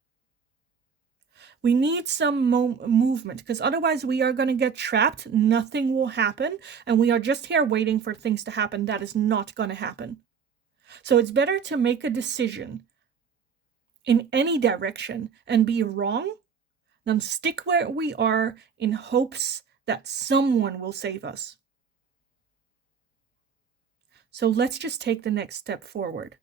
We need some movement because otherwise we are going to get trapped. Nothing will happen. And we are just here waiting for things to happen. That is not going to happen. So it's better to make a decision in any direction and be wrong than stick where we are in hopes that someone will save us. So let's just take the next step forward.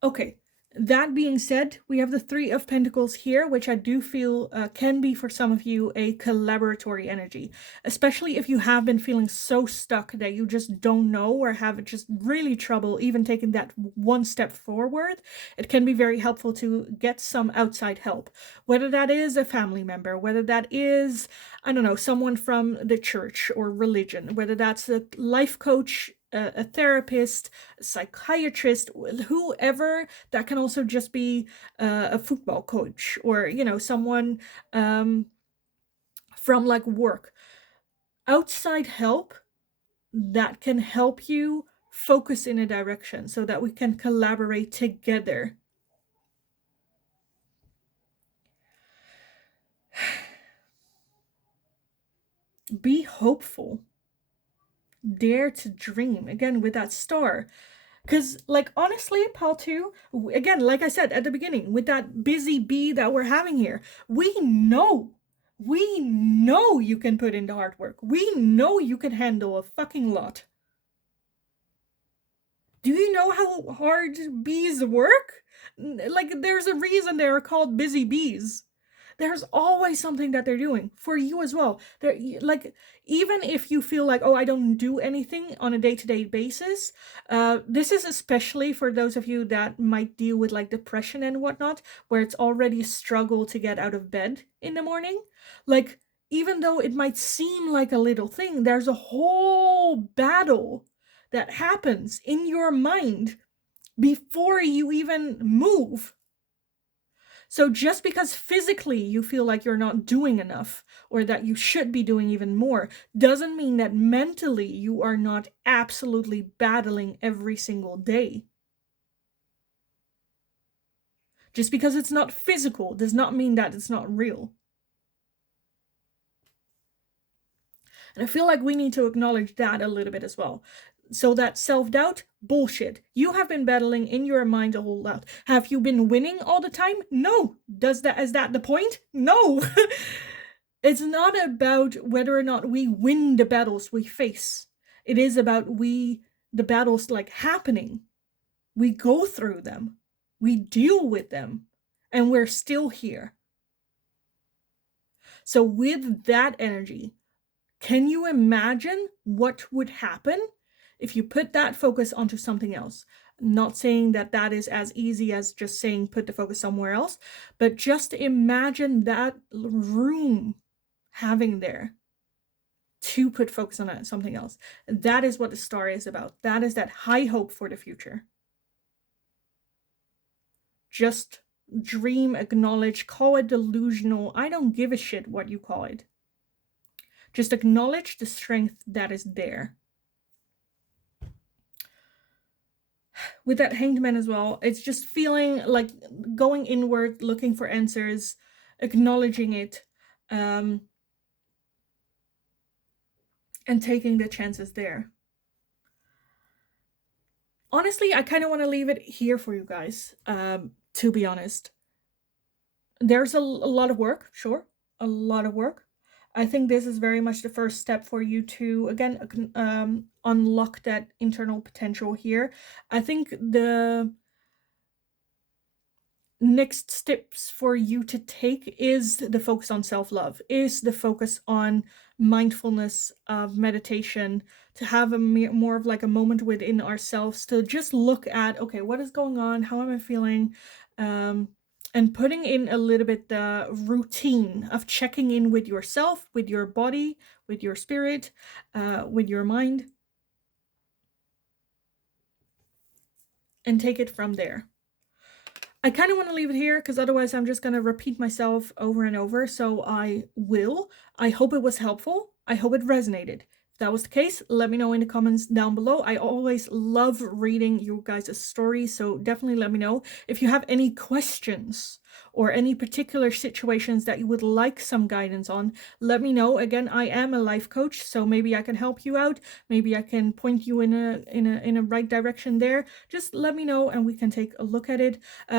Okay, that being said, we have the Three of Pentacles here, which I do feel can be for some of you a collaboratory energy, especially if you have been feeling so stuck that you just don't know or have just really trouble even taking that one step forward. It can be very helpful to get some outside help, whether that is a family member, whether that is, I don't know, someone from the church or religion, whether that's a life coach, a therapist, a psychiatrist, whoever. That can also just be a football coach or, you know, someone from like work. Outside help that can help you focus in a direction so that we can collaborate together. Be hopeful. Dare to dream. Again, with that star. Because, like, honestly, Pal 2, again, like I said at the beginning, with that busy bee that we're having here, we know you can put in the hard work. We know you can handle a fucking lot. Do you know how hard bees work? Like, there's a reason they're called busy bees. There's always something that they're doing for you as well. They're like, even if you feel like, oh, I don't do anything on a day-to-day basis, this is especially for those of you that might deal with like depression and whatnot, where it's already a struggle to get out of bed in the morning. Like, even though it might seem like a little thing, there's a whole battle that happens in your mind before you even move. So just because physically you feel like you're not doing enough or that you should be doing even more doesn't mean that mentally you are not absolutely battling every single day. Just because it's not physical does not mean that it's not real. And I feel like we need to acknowledge that a little bit as well. So that self-doubt, bullshit. You have been battling in your mind a whole lot. Have you been winning all the time? No. Is that the point? No. It's not about whether or not we win the battles we face. It is about the battles like happening. We go through them. We deal with them. And we're still here. So with that energy, Can you imagine what would happen if you put that focus onto something else? Not saying that that is as easy as just saying put the focus somewhere else, but just imagine that room having there to put focus on something else. That is what the star is about. That is that high hope for the future. Just dream, acknowledge, call it delusional. I don't give a shit what you call it. Just acknowledge the strength that is there. With that Hanged Man as well, it's just feeling like going inward, looking for answers, acknowledging it, and taking the chances there. Honestly, I kind of want to leave it here for you guys, to be honest. There's a lot of work, sure, a lot of work. I think this is very much the first step for you to, again, unlock that internal potential here. I think the next steps for you to take is the focus on self-love, is the focus on mindfulness, of meditation, to have a more of like a moment within ourselves to just look at, okay, what is going on, how am I feeling, and putting in a little bit the routine of checking in with yourself, with your body, with your spirit, with your mind, and take it from there. I kind of want to leave it here because otherwise I'm just going to repeat myself over and over. So I will. I hope it was helpful. I hope it resonated. If that was the case, let me know in the comments down below. I always love reading you guys' stories, so definitely let me know. If you have any questions or any particular situations that you would like some guidance on, let me know. Again, I am a life coach, so maybe I can help you out. Maybe I can point you in a right direction there. Just let me know and we can take a look at it.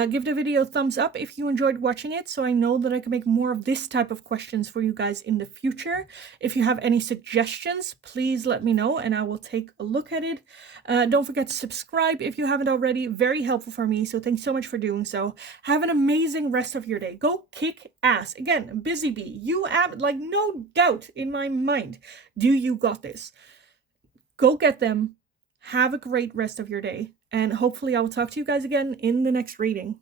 Give the video a thumbs up if you enjoyed watching it, so I know that I can make more of this type of questions for you guys in the future. If you have any suggestions, please let me know and I will take a look at it. Don't forget to subscribe if you haven't already. Very helpful for me, so thanks so much for doing so. Have an amazing rest of your day. Go kick ass. Again, busy bee, you have like no doubt in my mind, do you got this. Go get them. Have a great rest of your day, and hopefully I will talk to you guys again in the next reading.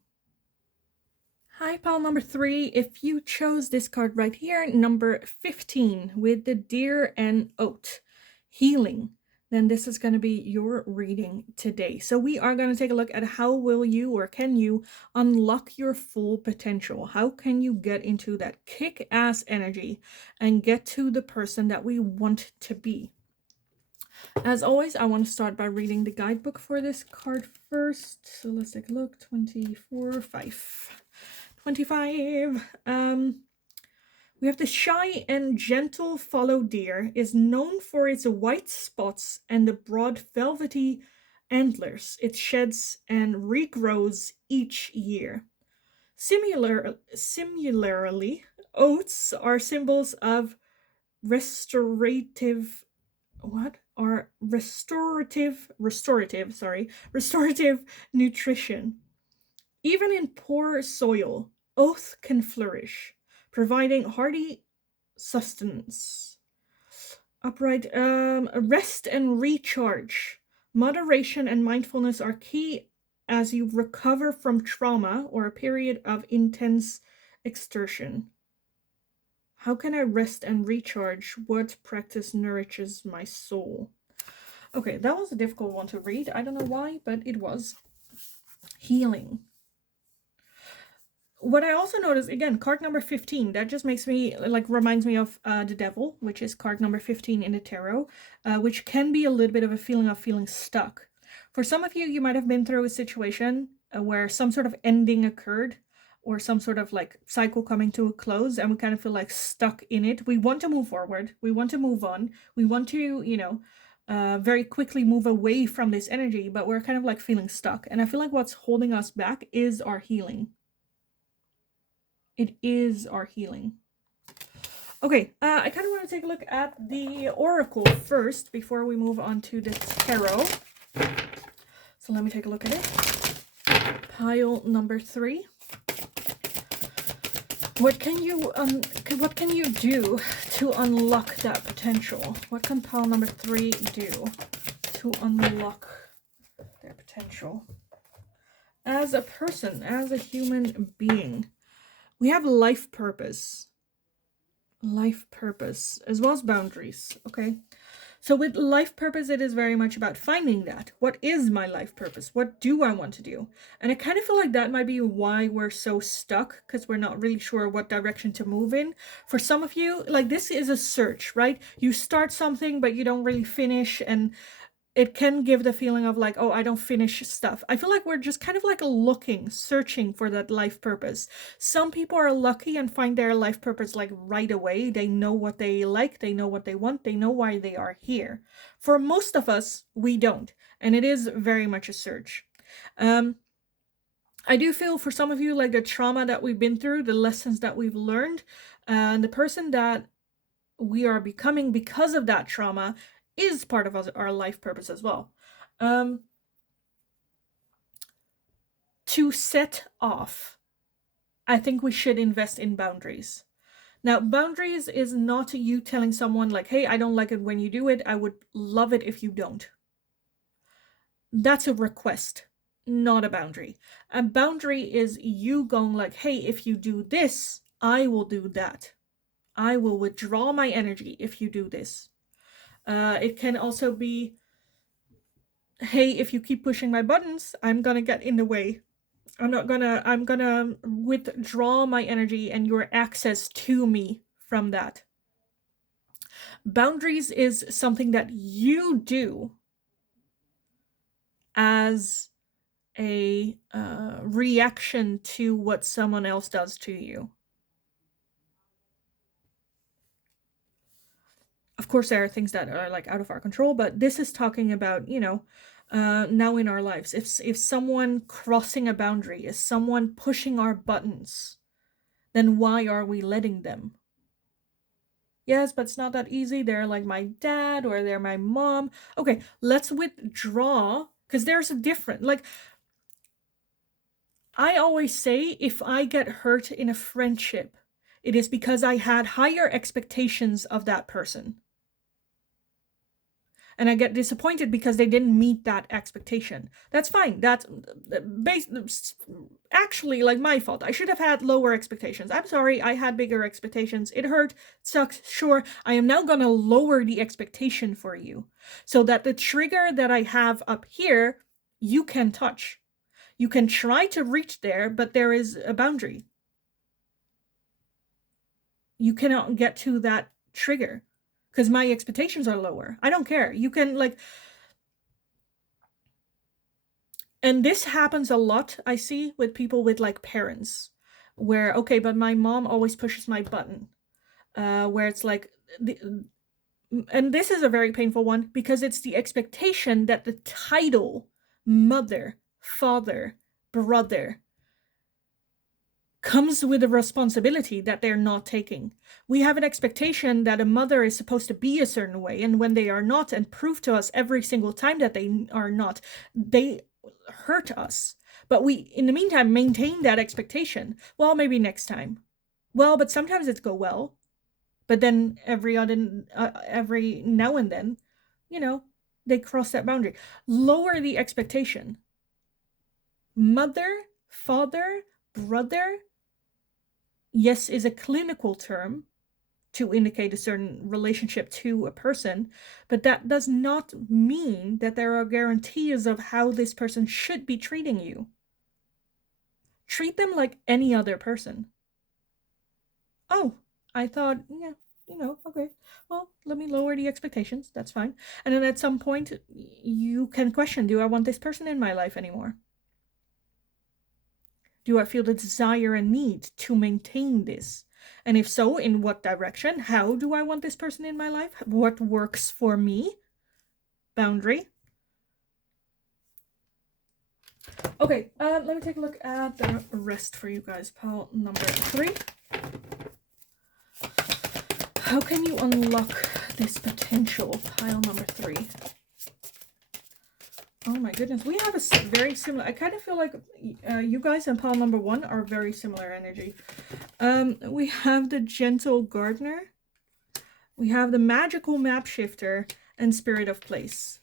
Hi, pile number 3. If you chose this card right here, number 15, with the deer and oat, healing, then this is going to be your reading today. So we are going to take a look at how will you or can you unlock your full potential? How can you get into that kick-ass energy and get to the person that we want to be? As always, I want to start by reading the guidebook for this card first. So let's take a look. 24, 5. 25. We have the shy and gentle fallow deer is known for its white spots and the broad velvety antlers it sheds and regrows each year. Similarly, oats are symbols of restorative nutrition. Even in poor soil, oats can flourish, providing hearty sustenance. Upright, rest and recharge. Moderation and mindfulness are key as you recover from trauma or a period of intense exertion. How can I rest and recharge? What practice nourishes my soul? Okay, that was a difficult one to read. I don't know why, but it was. Healing. What I also noticed, again, card number 15, that just makes me, like, reminds me of the devil, which is card number 15 in the tarot, which can be a little bit of a feeling of feeling stuck. For some of you, you might have been through a situation where some sort of ending occurred, or some sort of like cycle coming to a close, and we kind of feel like stuck in it. We want to move forward. We want to move on. We want to, you know, very quickly move away from this energy, but we're kind of like feeling stuck. And I feel like what's holding us back is our healing. It is our healing. Okay, I kind of want to take a look at the oracle first before we move on to the tarot. So let me take a look at it. Pile number 3. What can you do to to unlock that potential? What can pile number 3 do to unlock their potential? As a person, as a human being, we have life purpose. Life purpose, as well as boundaries, okay? So with life purpose, it is very much about finding that. What is my life purpose? What do I want to do? And I kind of feel like that might be why we're so stuck, because we're not really sure what direction to move in. For some of you, like, this is a search, right? You start something, but you don't really finish, and it can give the feeling of like, oh, I don't finish stuff. I feel like we're just kind of like looking, searching for that life purpose. Some people are lucky and find their life purpose like right away. They know what they like, they know what they want, they know why they are here. For most of us, we don't. And it is very much a search. I do feel for some of you, like the trauma that we've been through, the lessons that we've learned, and the person that we are becoming because of that trauma is part of our life purpose as well. To set off, I think we should invest in boundaries. Now, boundaries is not you telling someone like, hey, I don't like it when you do it. I would love it if you don't. That's a request, not a boundary. A boundary is you going like, hey, if you do this, I will do that. I will withdraw my energy if you do this. It can also be, hey, if you keep pushing my buttons, I'm gonna get in the way. I'm gonna withdraw my energy and your access to me from that. Boundaries is something that you do as a reaction to what someone else does to you. Of course, there are things that are like out of our control, but this is talking about, now in our lives. If someone crossing a boundary is someone pushing our buttons, then why are we letting them? Yes, but it's not that easy. They're like my dad or they're my mom. Okay, let's withdraw, because there's a difference. Like, I always say, if I get hurt in a friendship, it is because I had higher expectations of that person. And I get disappointed because they didn't meet that expectation. That's fine. That's actually like my fault. I should have had lower expectations. I'm sorry, I had bigger expectations. It hurt, it sucks, sure. I am now gonna lower the expectation for you so that the trigger that I have up here, you can touch. You can try to reach there, but there is a boundary. You cannot get to that trigger because my expectations are lower. I don't care. You can like, and this happens a lot, I see, with people with like parents, where, okay, but my mom always pushes my button, where it's like, and this is a very painful one, because it's the expectation that the title mother, father, brother comes with a responsibility that they're not taking. We have an expectation that a mother is supposed to be a certain way, and when they are not, and prove to us every single time that they are not, they hurt us. But we, in the meantime, maintain that expectation. Well, maybe next time. Well, but sometimes it's go well. But then every now and then, they cross that boundary. Lower the expectation. Mother, father, brother, yes, is a clinical term to indicate a certain relationship to a person, but that does not mean that there are guarantees of how this person should be treating you. Treat them like any other person. Oh, I thought, yeah, okay, well, let me lower the expectations. That's fine. And then at some point, you can question, do I want this person in my life anymore? Do I feel the desire and need to maintain this? And if so, in what direction? How do I want this person in my life? What works for me? Boundary. Okay, let me take a look at the rest for you guys. Pile number 3. How can you unlock this potential? Pile number 3. Oh my goodness, we have a very similar, I kind of feel like you guys and pile number 1 are very similar energy. We have the gentle gardener. We have the magical map shifter and spirit of place.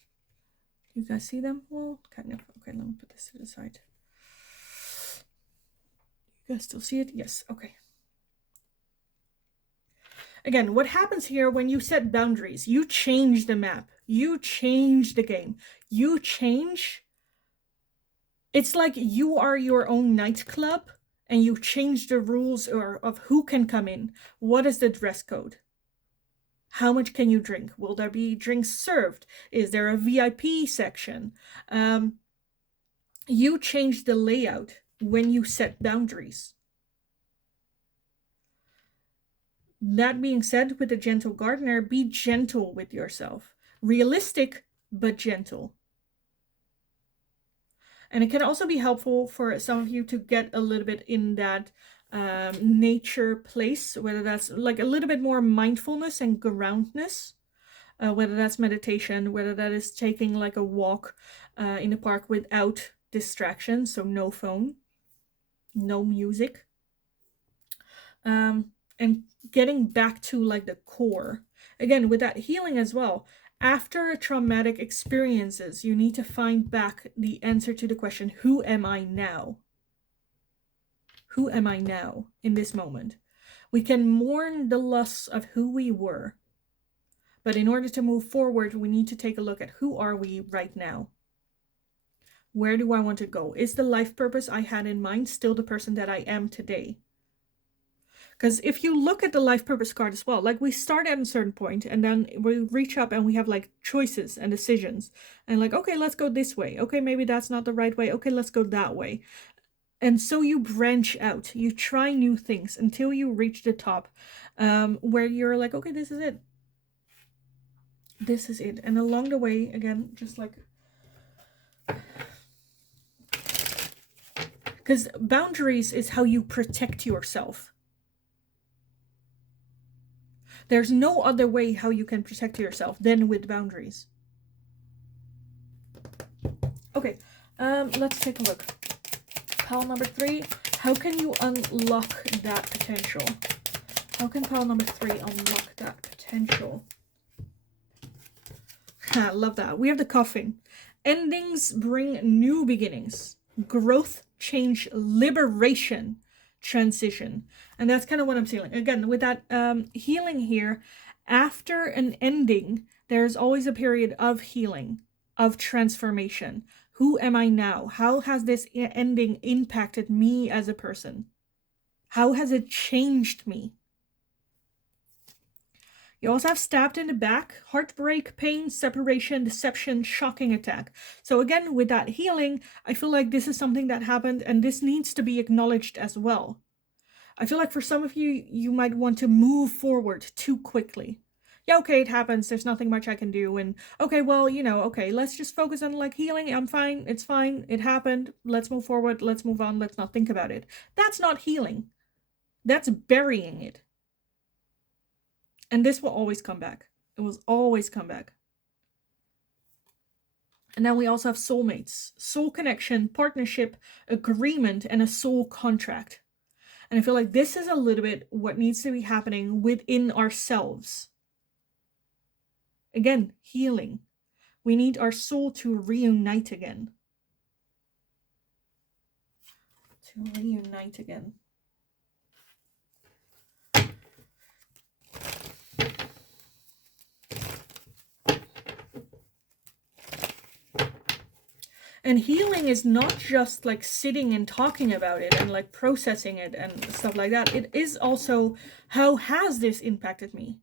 You guys see them? Well, kind of. Okay, let me put this to the side. You guys still see it? Yes, okay. Again, what happens here when you set boundaries? You change the map. You change the game. You change. It's like you are your own nightclub and you change the rules of who can come in. What is the dress code? How much can you drink? Will there be drinks served? Is there a VIP section? You change the layout when you set boundaries. That being said, with the gentle gardener, be gentle with yourself. Realistic, but gentle. And it can also be helpful for some of you to get a little bit in that nature place, whether that's like a little bit more mindfulness and groundness, whether that's meditation, whether that is taking like a walk in the park without distraction, so no phone, no music, and getting back to like the core. Again, with that healing as well, after traumatic experiences, you need to find back the answer to the question, who am I now? Who am I now in this moment? We can mourn the loss of who we were, but in order to move forward, we need to take a look at who are we right now? Where do I want to go? Is the life purpose I had in mind still the person that I am today? Because if you look at the life purpose card as well, like we start at a certain point and then we reach up and we have like choices and decisions and like, okay, let's go this way. Okay, maybe that's not the right way. Okay, let's go that way. And so you branch out, you try new things until you reach the top, where you're like, okay, this is it. This is it. And along the way, again, just like, because boundaries is how you protect yourself. There's no other way how you can protect yourself than with boundaries. Okay, let's take a look. Pile number 3, how can you unlock that potential? How can pile number 3 unlock that potential? I love that. We have the coughing. Endings bring new beginnings. Growth, change, liberation, transition. And that's kind of what I'm feeling. Again, with that healing here, after an ending, there's always a period of healing, of transformation. Who am I now? How has this ending impacted me as a person? How has it changed me? You also have stabbed in the back, heartbreak, pain, separation, deception, shocking attack. So again, with that healing, I feel like this is something that happened and this needs to be acknowledged as well. I feel like for some of you, you might want to move forward too quickly. Yeah, okay, it happens. There's nothing much I can do. And okay, well, you know, okay, let's just focus on like healing. I'm fine. It's fine. It happened. Let's move forward. Let's move on. Let's not think about it. That's not healing. That's burying it. And this will always come back. It will always come back. And then we also have soulmates, soul connection, partnership, agreement, and a soul contract. And I feel like this is a little bit what needs to be happening within ourselves. Again, healing. We need our soul to reunite again. To reunite again. And healing is not just like sitting and talking about it and like processing it and stuff like that. It is also, how has this impacted me?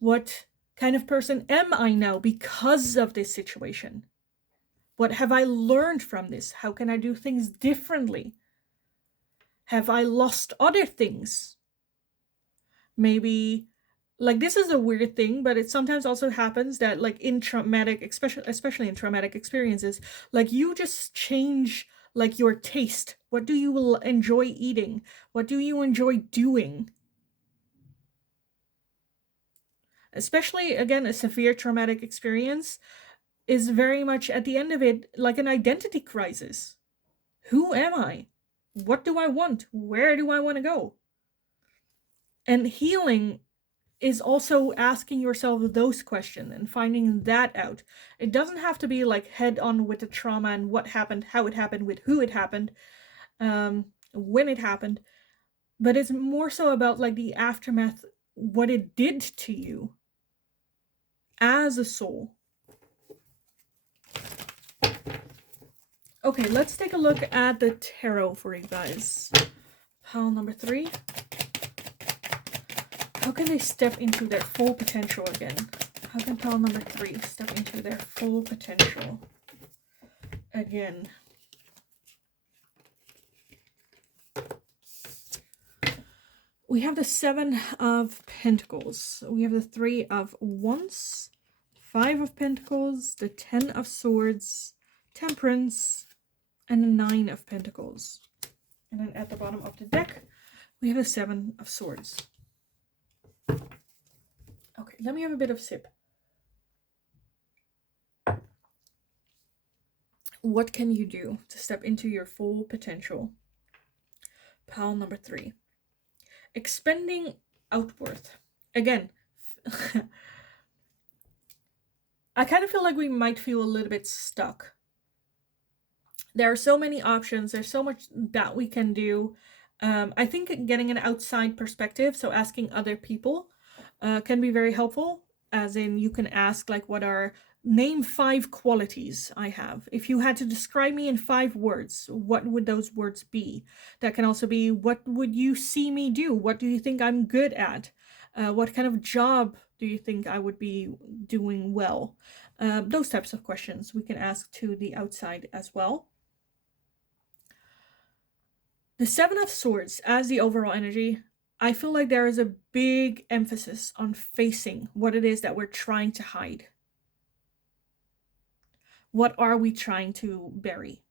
What kind of person am I now because of this situation? What have I learned from this? How can I do things differently? Have I lost other things? Maybe, like, this is a weird thing, but it sometimes also happens that like in traumatic, especially in traumatic experiences, like you just change like your taste. What do you enjoy eating? What do you enjoy doing? Especially, again, a severe traumatic experience is very much at the end of it like an identity crisis. Who am I? What do I want? Where do I want to go? And healing is also asking yourself those questions and finding that out. It doesn't have to be like head on with the trauma and what happened, how it happened, with who it happened, when it happened, but it's more so about like the aftermath, what it did to you as a soul. Okay, let's take a look at the tarot for you guys. Pile number 3. How can they step into their full potential again? How can pile number 3 step into their full potential again? We have the 7 of Pentacles. We have the 3 of Wands, 5 of Pentacles, the 10 of Swords, Temperance, and the 9 of Pentacles. And then at the bottom of the deck, we have the 7 of Swords. Okay, let me have a bit of sip. What can you do to step into your full potential? Pile number 3. Expending outward. Again, I kind of feel like we might feel a little bit stuck. There are so many options. There's so much that we can do. I think getting an outside perspective, so asking other people, can be very helpful. As in, you can ask, like, name 5 qualities I have. If you had to describe me in 5 words, what would those words be? That can also be, what would you see me do? What do you think I'm good at? What kind of job do you think I would be doing well? Those types of questions we can ask to the outside as well. The 7 of Swords as the overall energy, I feel like there is a big emphasis on facing what it is that we're trying to hide. What are we trying to bury?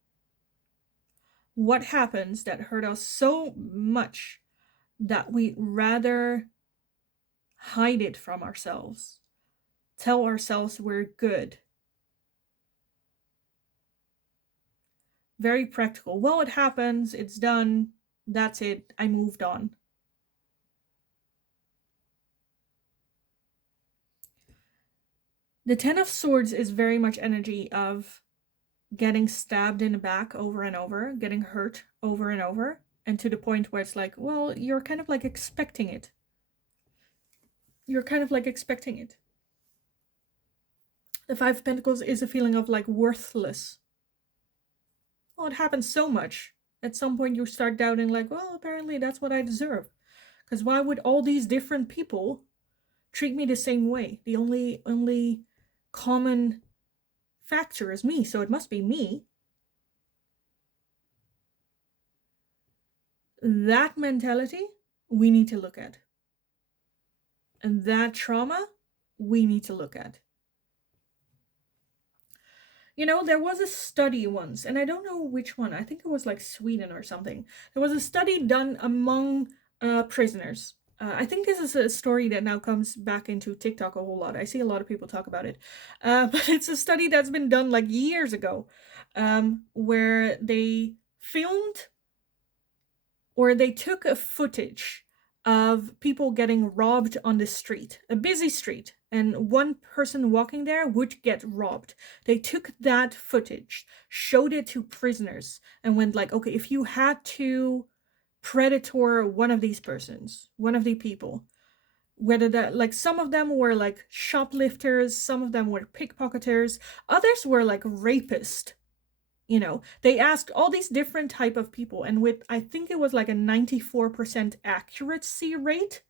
What happens that hurt us so much that we'd rather hide it from ourselves? Tell ourselves we're good. Very practical. Well, it happens. It's done. That's it. I moved on. The 10 of Swords is very much energy of getting stabbed in the back over and over, getting hurt over and over, and to the point where it's like, well, you're kind of like expecting it. You're kind of like expecting it. The 5 of Pentacles is a feeling of like worthless. Well, it happens so much. At some point you start doubting, like, well, apparently that's what I deserve. Because why would all these different people treat me the same way? The only common factor is me, so it must be me. That mentality we need to look at. And that trauma we need to look at. You know, there was a study once, and I don't know which one. I think it was like Sweden or something. There was a study done among prisoners. I think this is a story that now comes back into TikTok a whole lot. I see a lot of people talk about it. But it's a study that's been done like years ago, where they filmed, or they took a footage of people getting robbed on the street, a busy street, and one person walking there would get robbed. They took that footage, showed it to prisoners, and went like, okay, if you had to predator one of these persons, one of the people, whether that, like, some of them were like shoplifters, some of them were pickpocketers, others were like rapists. You know, they asked all these different type of people, and with, I think it was like a 94% accuracy rate,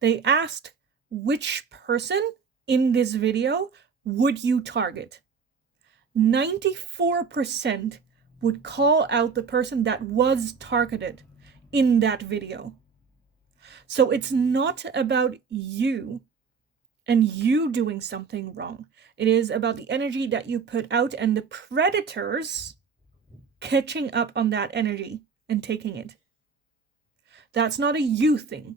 they asked which person in this video would you target. 94% would call out the person that was targeted in that video. So it's not about you and you doing something wrong. It is about the energy that you put out and the predators catching up on that energy and taking it. That's not a you thing.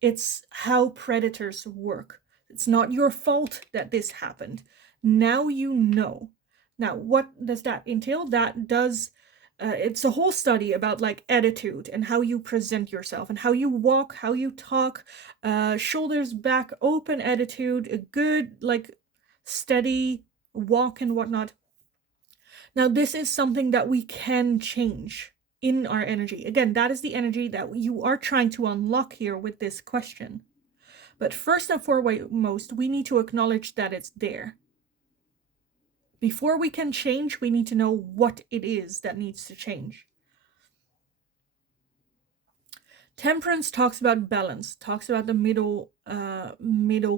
It's how predators work. It's not your fault that this happened. Now you know. Now, what does that entail? That does It's a whole study about like attitude and how you present yourself and how you walk, how you talk, shoulders back open attitude, a good like steady walk and whatnot. Now this is something that we can change in our energy. Again, that is the energy that you are trying to unlock here with this question. But first and foremost, we need to acknowledge that it's there. Before we can change, we need to know what it is that needs to change. Temperance talks about balance, talks about the middle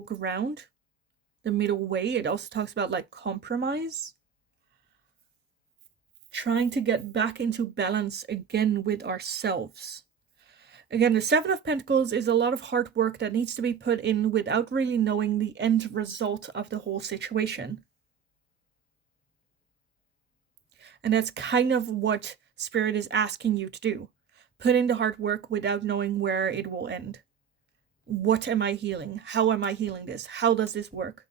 ground, the middle way. It also talks about like compromise, trying to get back into balance again with ourselves. Again, the Seven of Pentacles is a lot of hard work that needs to be put in without really knowing the end result of the whole situation. And that's kind of what Spirit is asking you to do. Put in the hard work without knowing where it will end. What am I healing? How am I healing this? How does this work?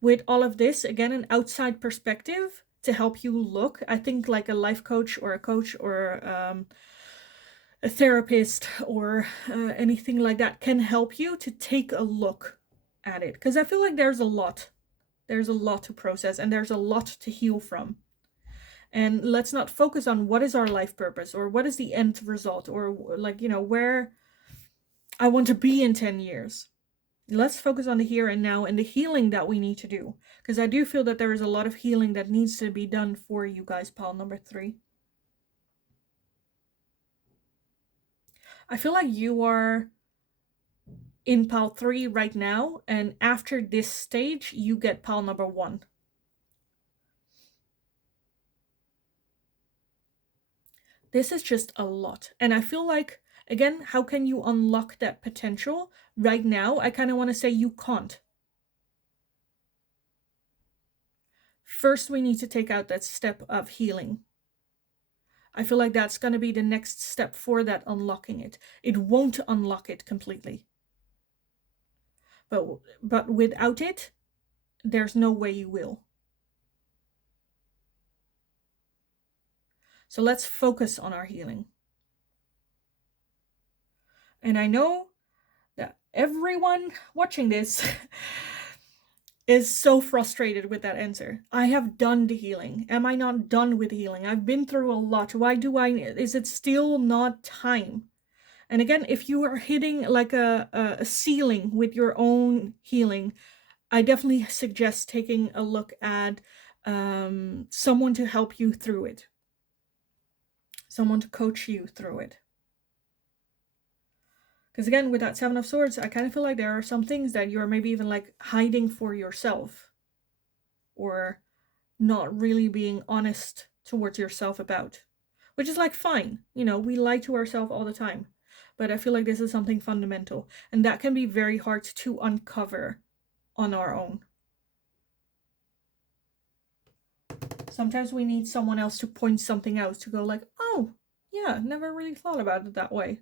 With all of this, again, an outside perspective to help you look. I think like a life coach or a therapist or anything like that can help you to take a look at it. Because I feel like there's a lot. There's a lot to process and there's a lot to heal from. And let's not focus on what is our life purpose or what is the end result or like, where I want to be in 10 years. Let's focus on the here and now and the healing that we need to do. Because I do feel that there is a lot of healing that needs to be done for you guys, pile number 3. I feel like you are in pile 3 right now, and after this stage, you get pile number 1. This is just a lot. And I feel like, again, how can you unlock that potential? Right now, I kind of want to say you can't. First, we need to take out that step of healing. I feel like that's going to be the next step for that unlocking it. It won't unlock it completely. But without it, there's no way you will. So let's focus on our healing. And I know that everyone watching this is so frustrated with that answer. I have done the healing. Am I not done with healing? I've been through a lot. Is it still not time? And again, if you are hitting like a ceiling with your own healing, I definitely suggest taking a look at someone to help you through it. Someone to coach you through it. Because again, with that Seven of Swords, I kind of feel like there are some things that you're maybe even like hiding for yourself. Or not really being honest towards yourself about. Which is like fine. We lie to ourselves all the time. But I feel like this is something fundamental. And that can be very hard to uncover on our own. Sometimes we need someone else to point something out, to go like, oh, yeah, never really thought about it that way.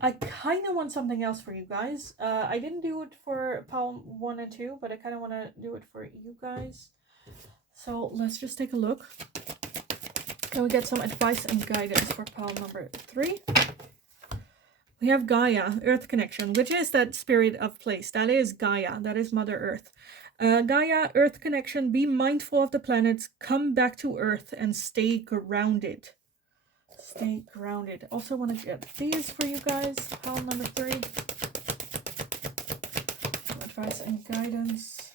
I kind of want something else for you guys. I didn't do it for pile 1 and 2, but I kind of want to do it for you guys. So let's just take a look. Can we get some advice and guidance for pile number 3? We have Gaia, Earth connection, which is that spirit of place. That is Gaia. That is Mother Earth. Gaia, Earth connection. Be mindful of the planets. Come back to Earth and stay grounded. Stay grounded. Also want to get these for you guys. Pile number 3. Advice and guidance.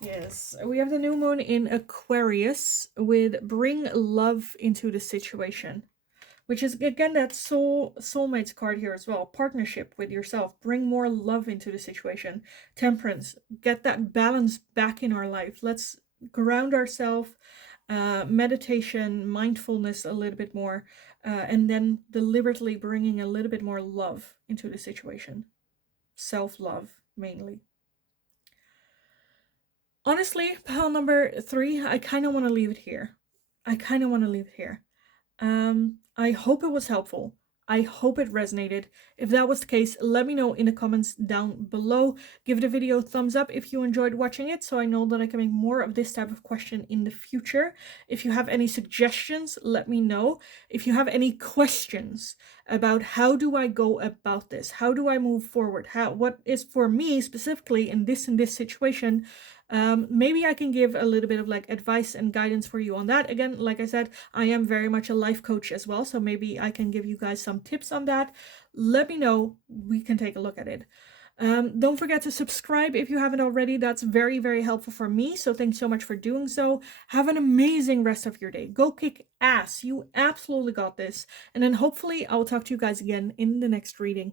Yes, we have the new moon in Aquarius with bring love into the situation, which is again that soulmates card here as well. Partnership with yourself. Bring more love into the situation. Temperance. Get that balance back in our life. Let's ground ourselves. Meditation, mindfulness a little bit more, and then deliberately bringing a little bit more love into the situation. Self-love, mainly. Honestly, pile number 3, I kind of want to leave it here. I hope it was helpful. I hope it resonated. If that was the case, let me know in the comments down below. Give the video a thumbs up if you enjoyed watching it, so I know that I can make more of this type of question in the future. If you have any suggestions, let me know. If you have any questions about how do I go about this, how do I move forward, what is for me specifically in this situation, maybe I can give a little bit of like advice and guidance for you on that. Again, like I said, I am very much a life coach as well, so maybe I can give you guys some tips on that. Let me know. We can take a look at it. Don't forget to subscribe if you haven't already. That's very, very helpful for me. So thanks so much for doing so. Have an amazing rest of your day. Go kick ass. You absolutely got this. And then hopefully I'll talk to you guys again in the next reading.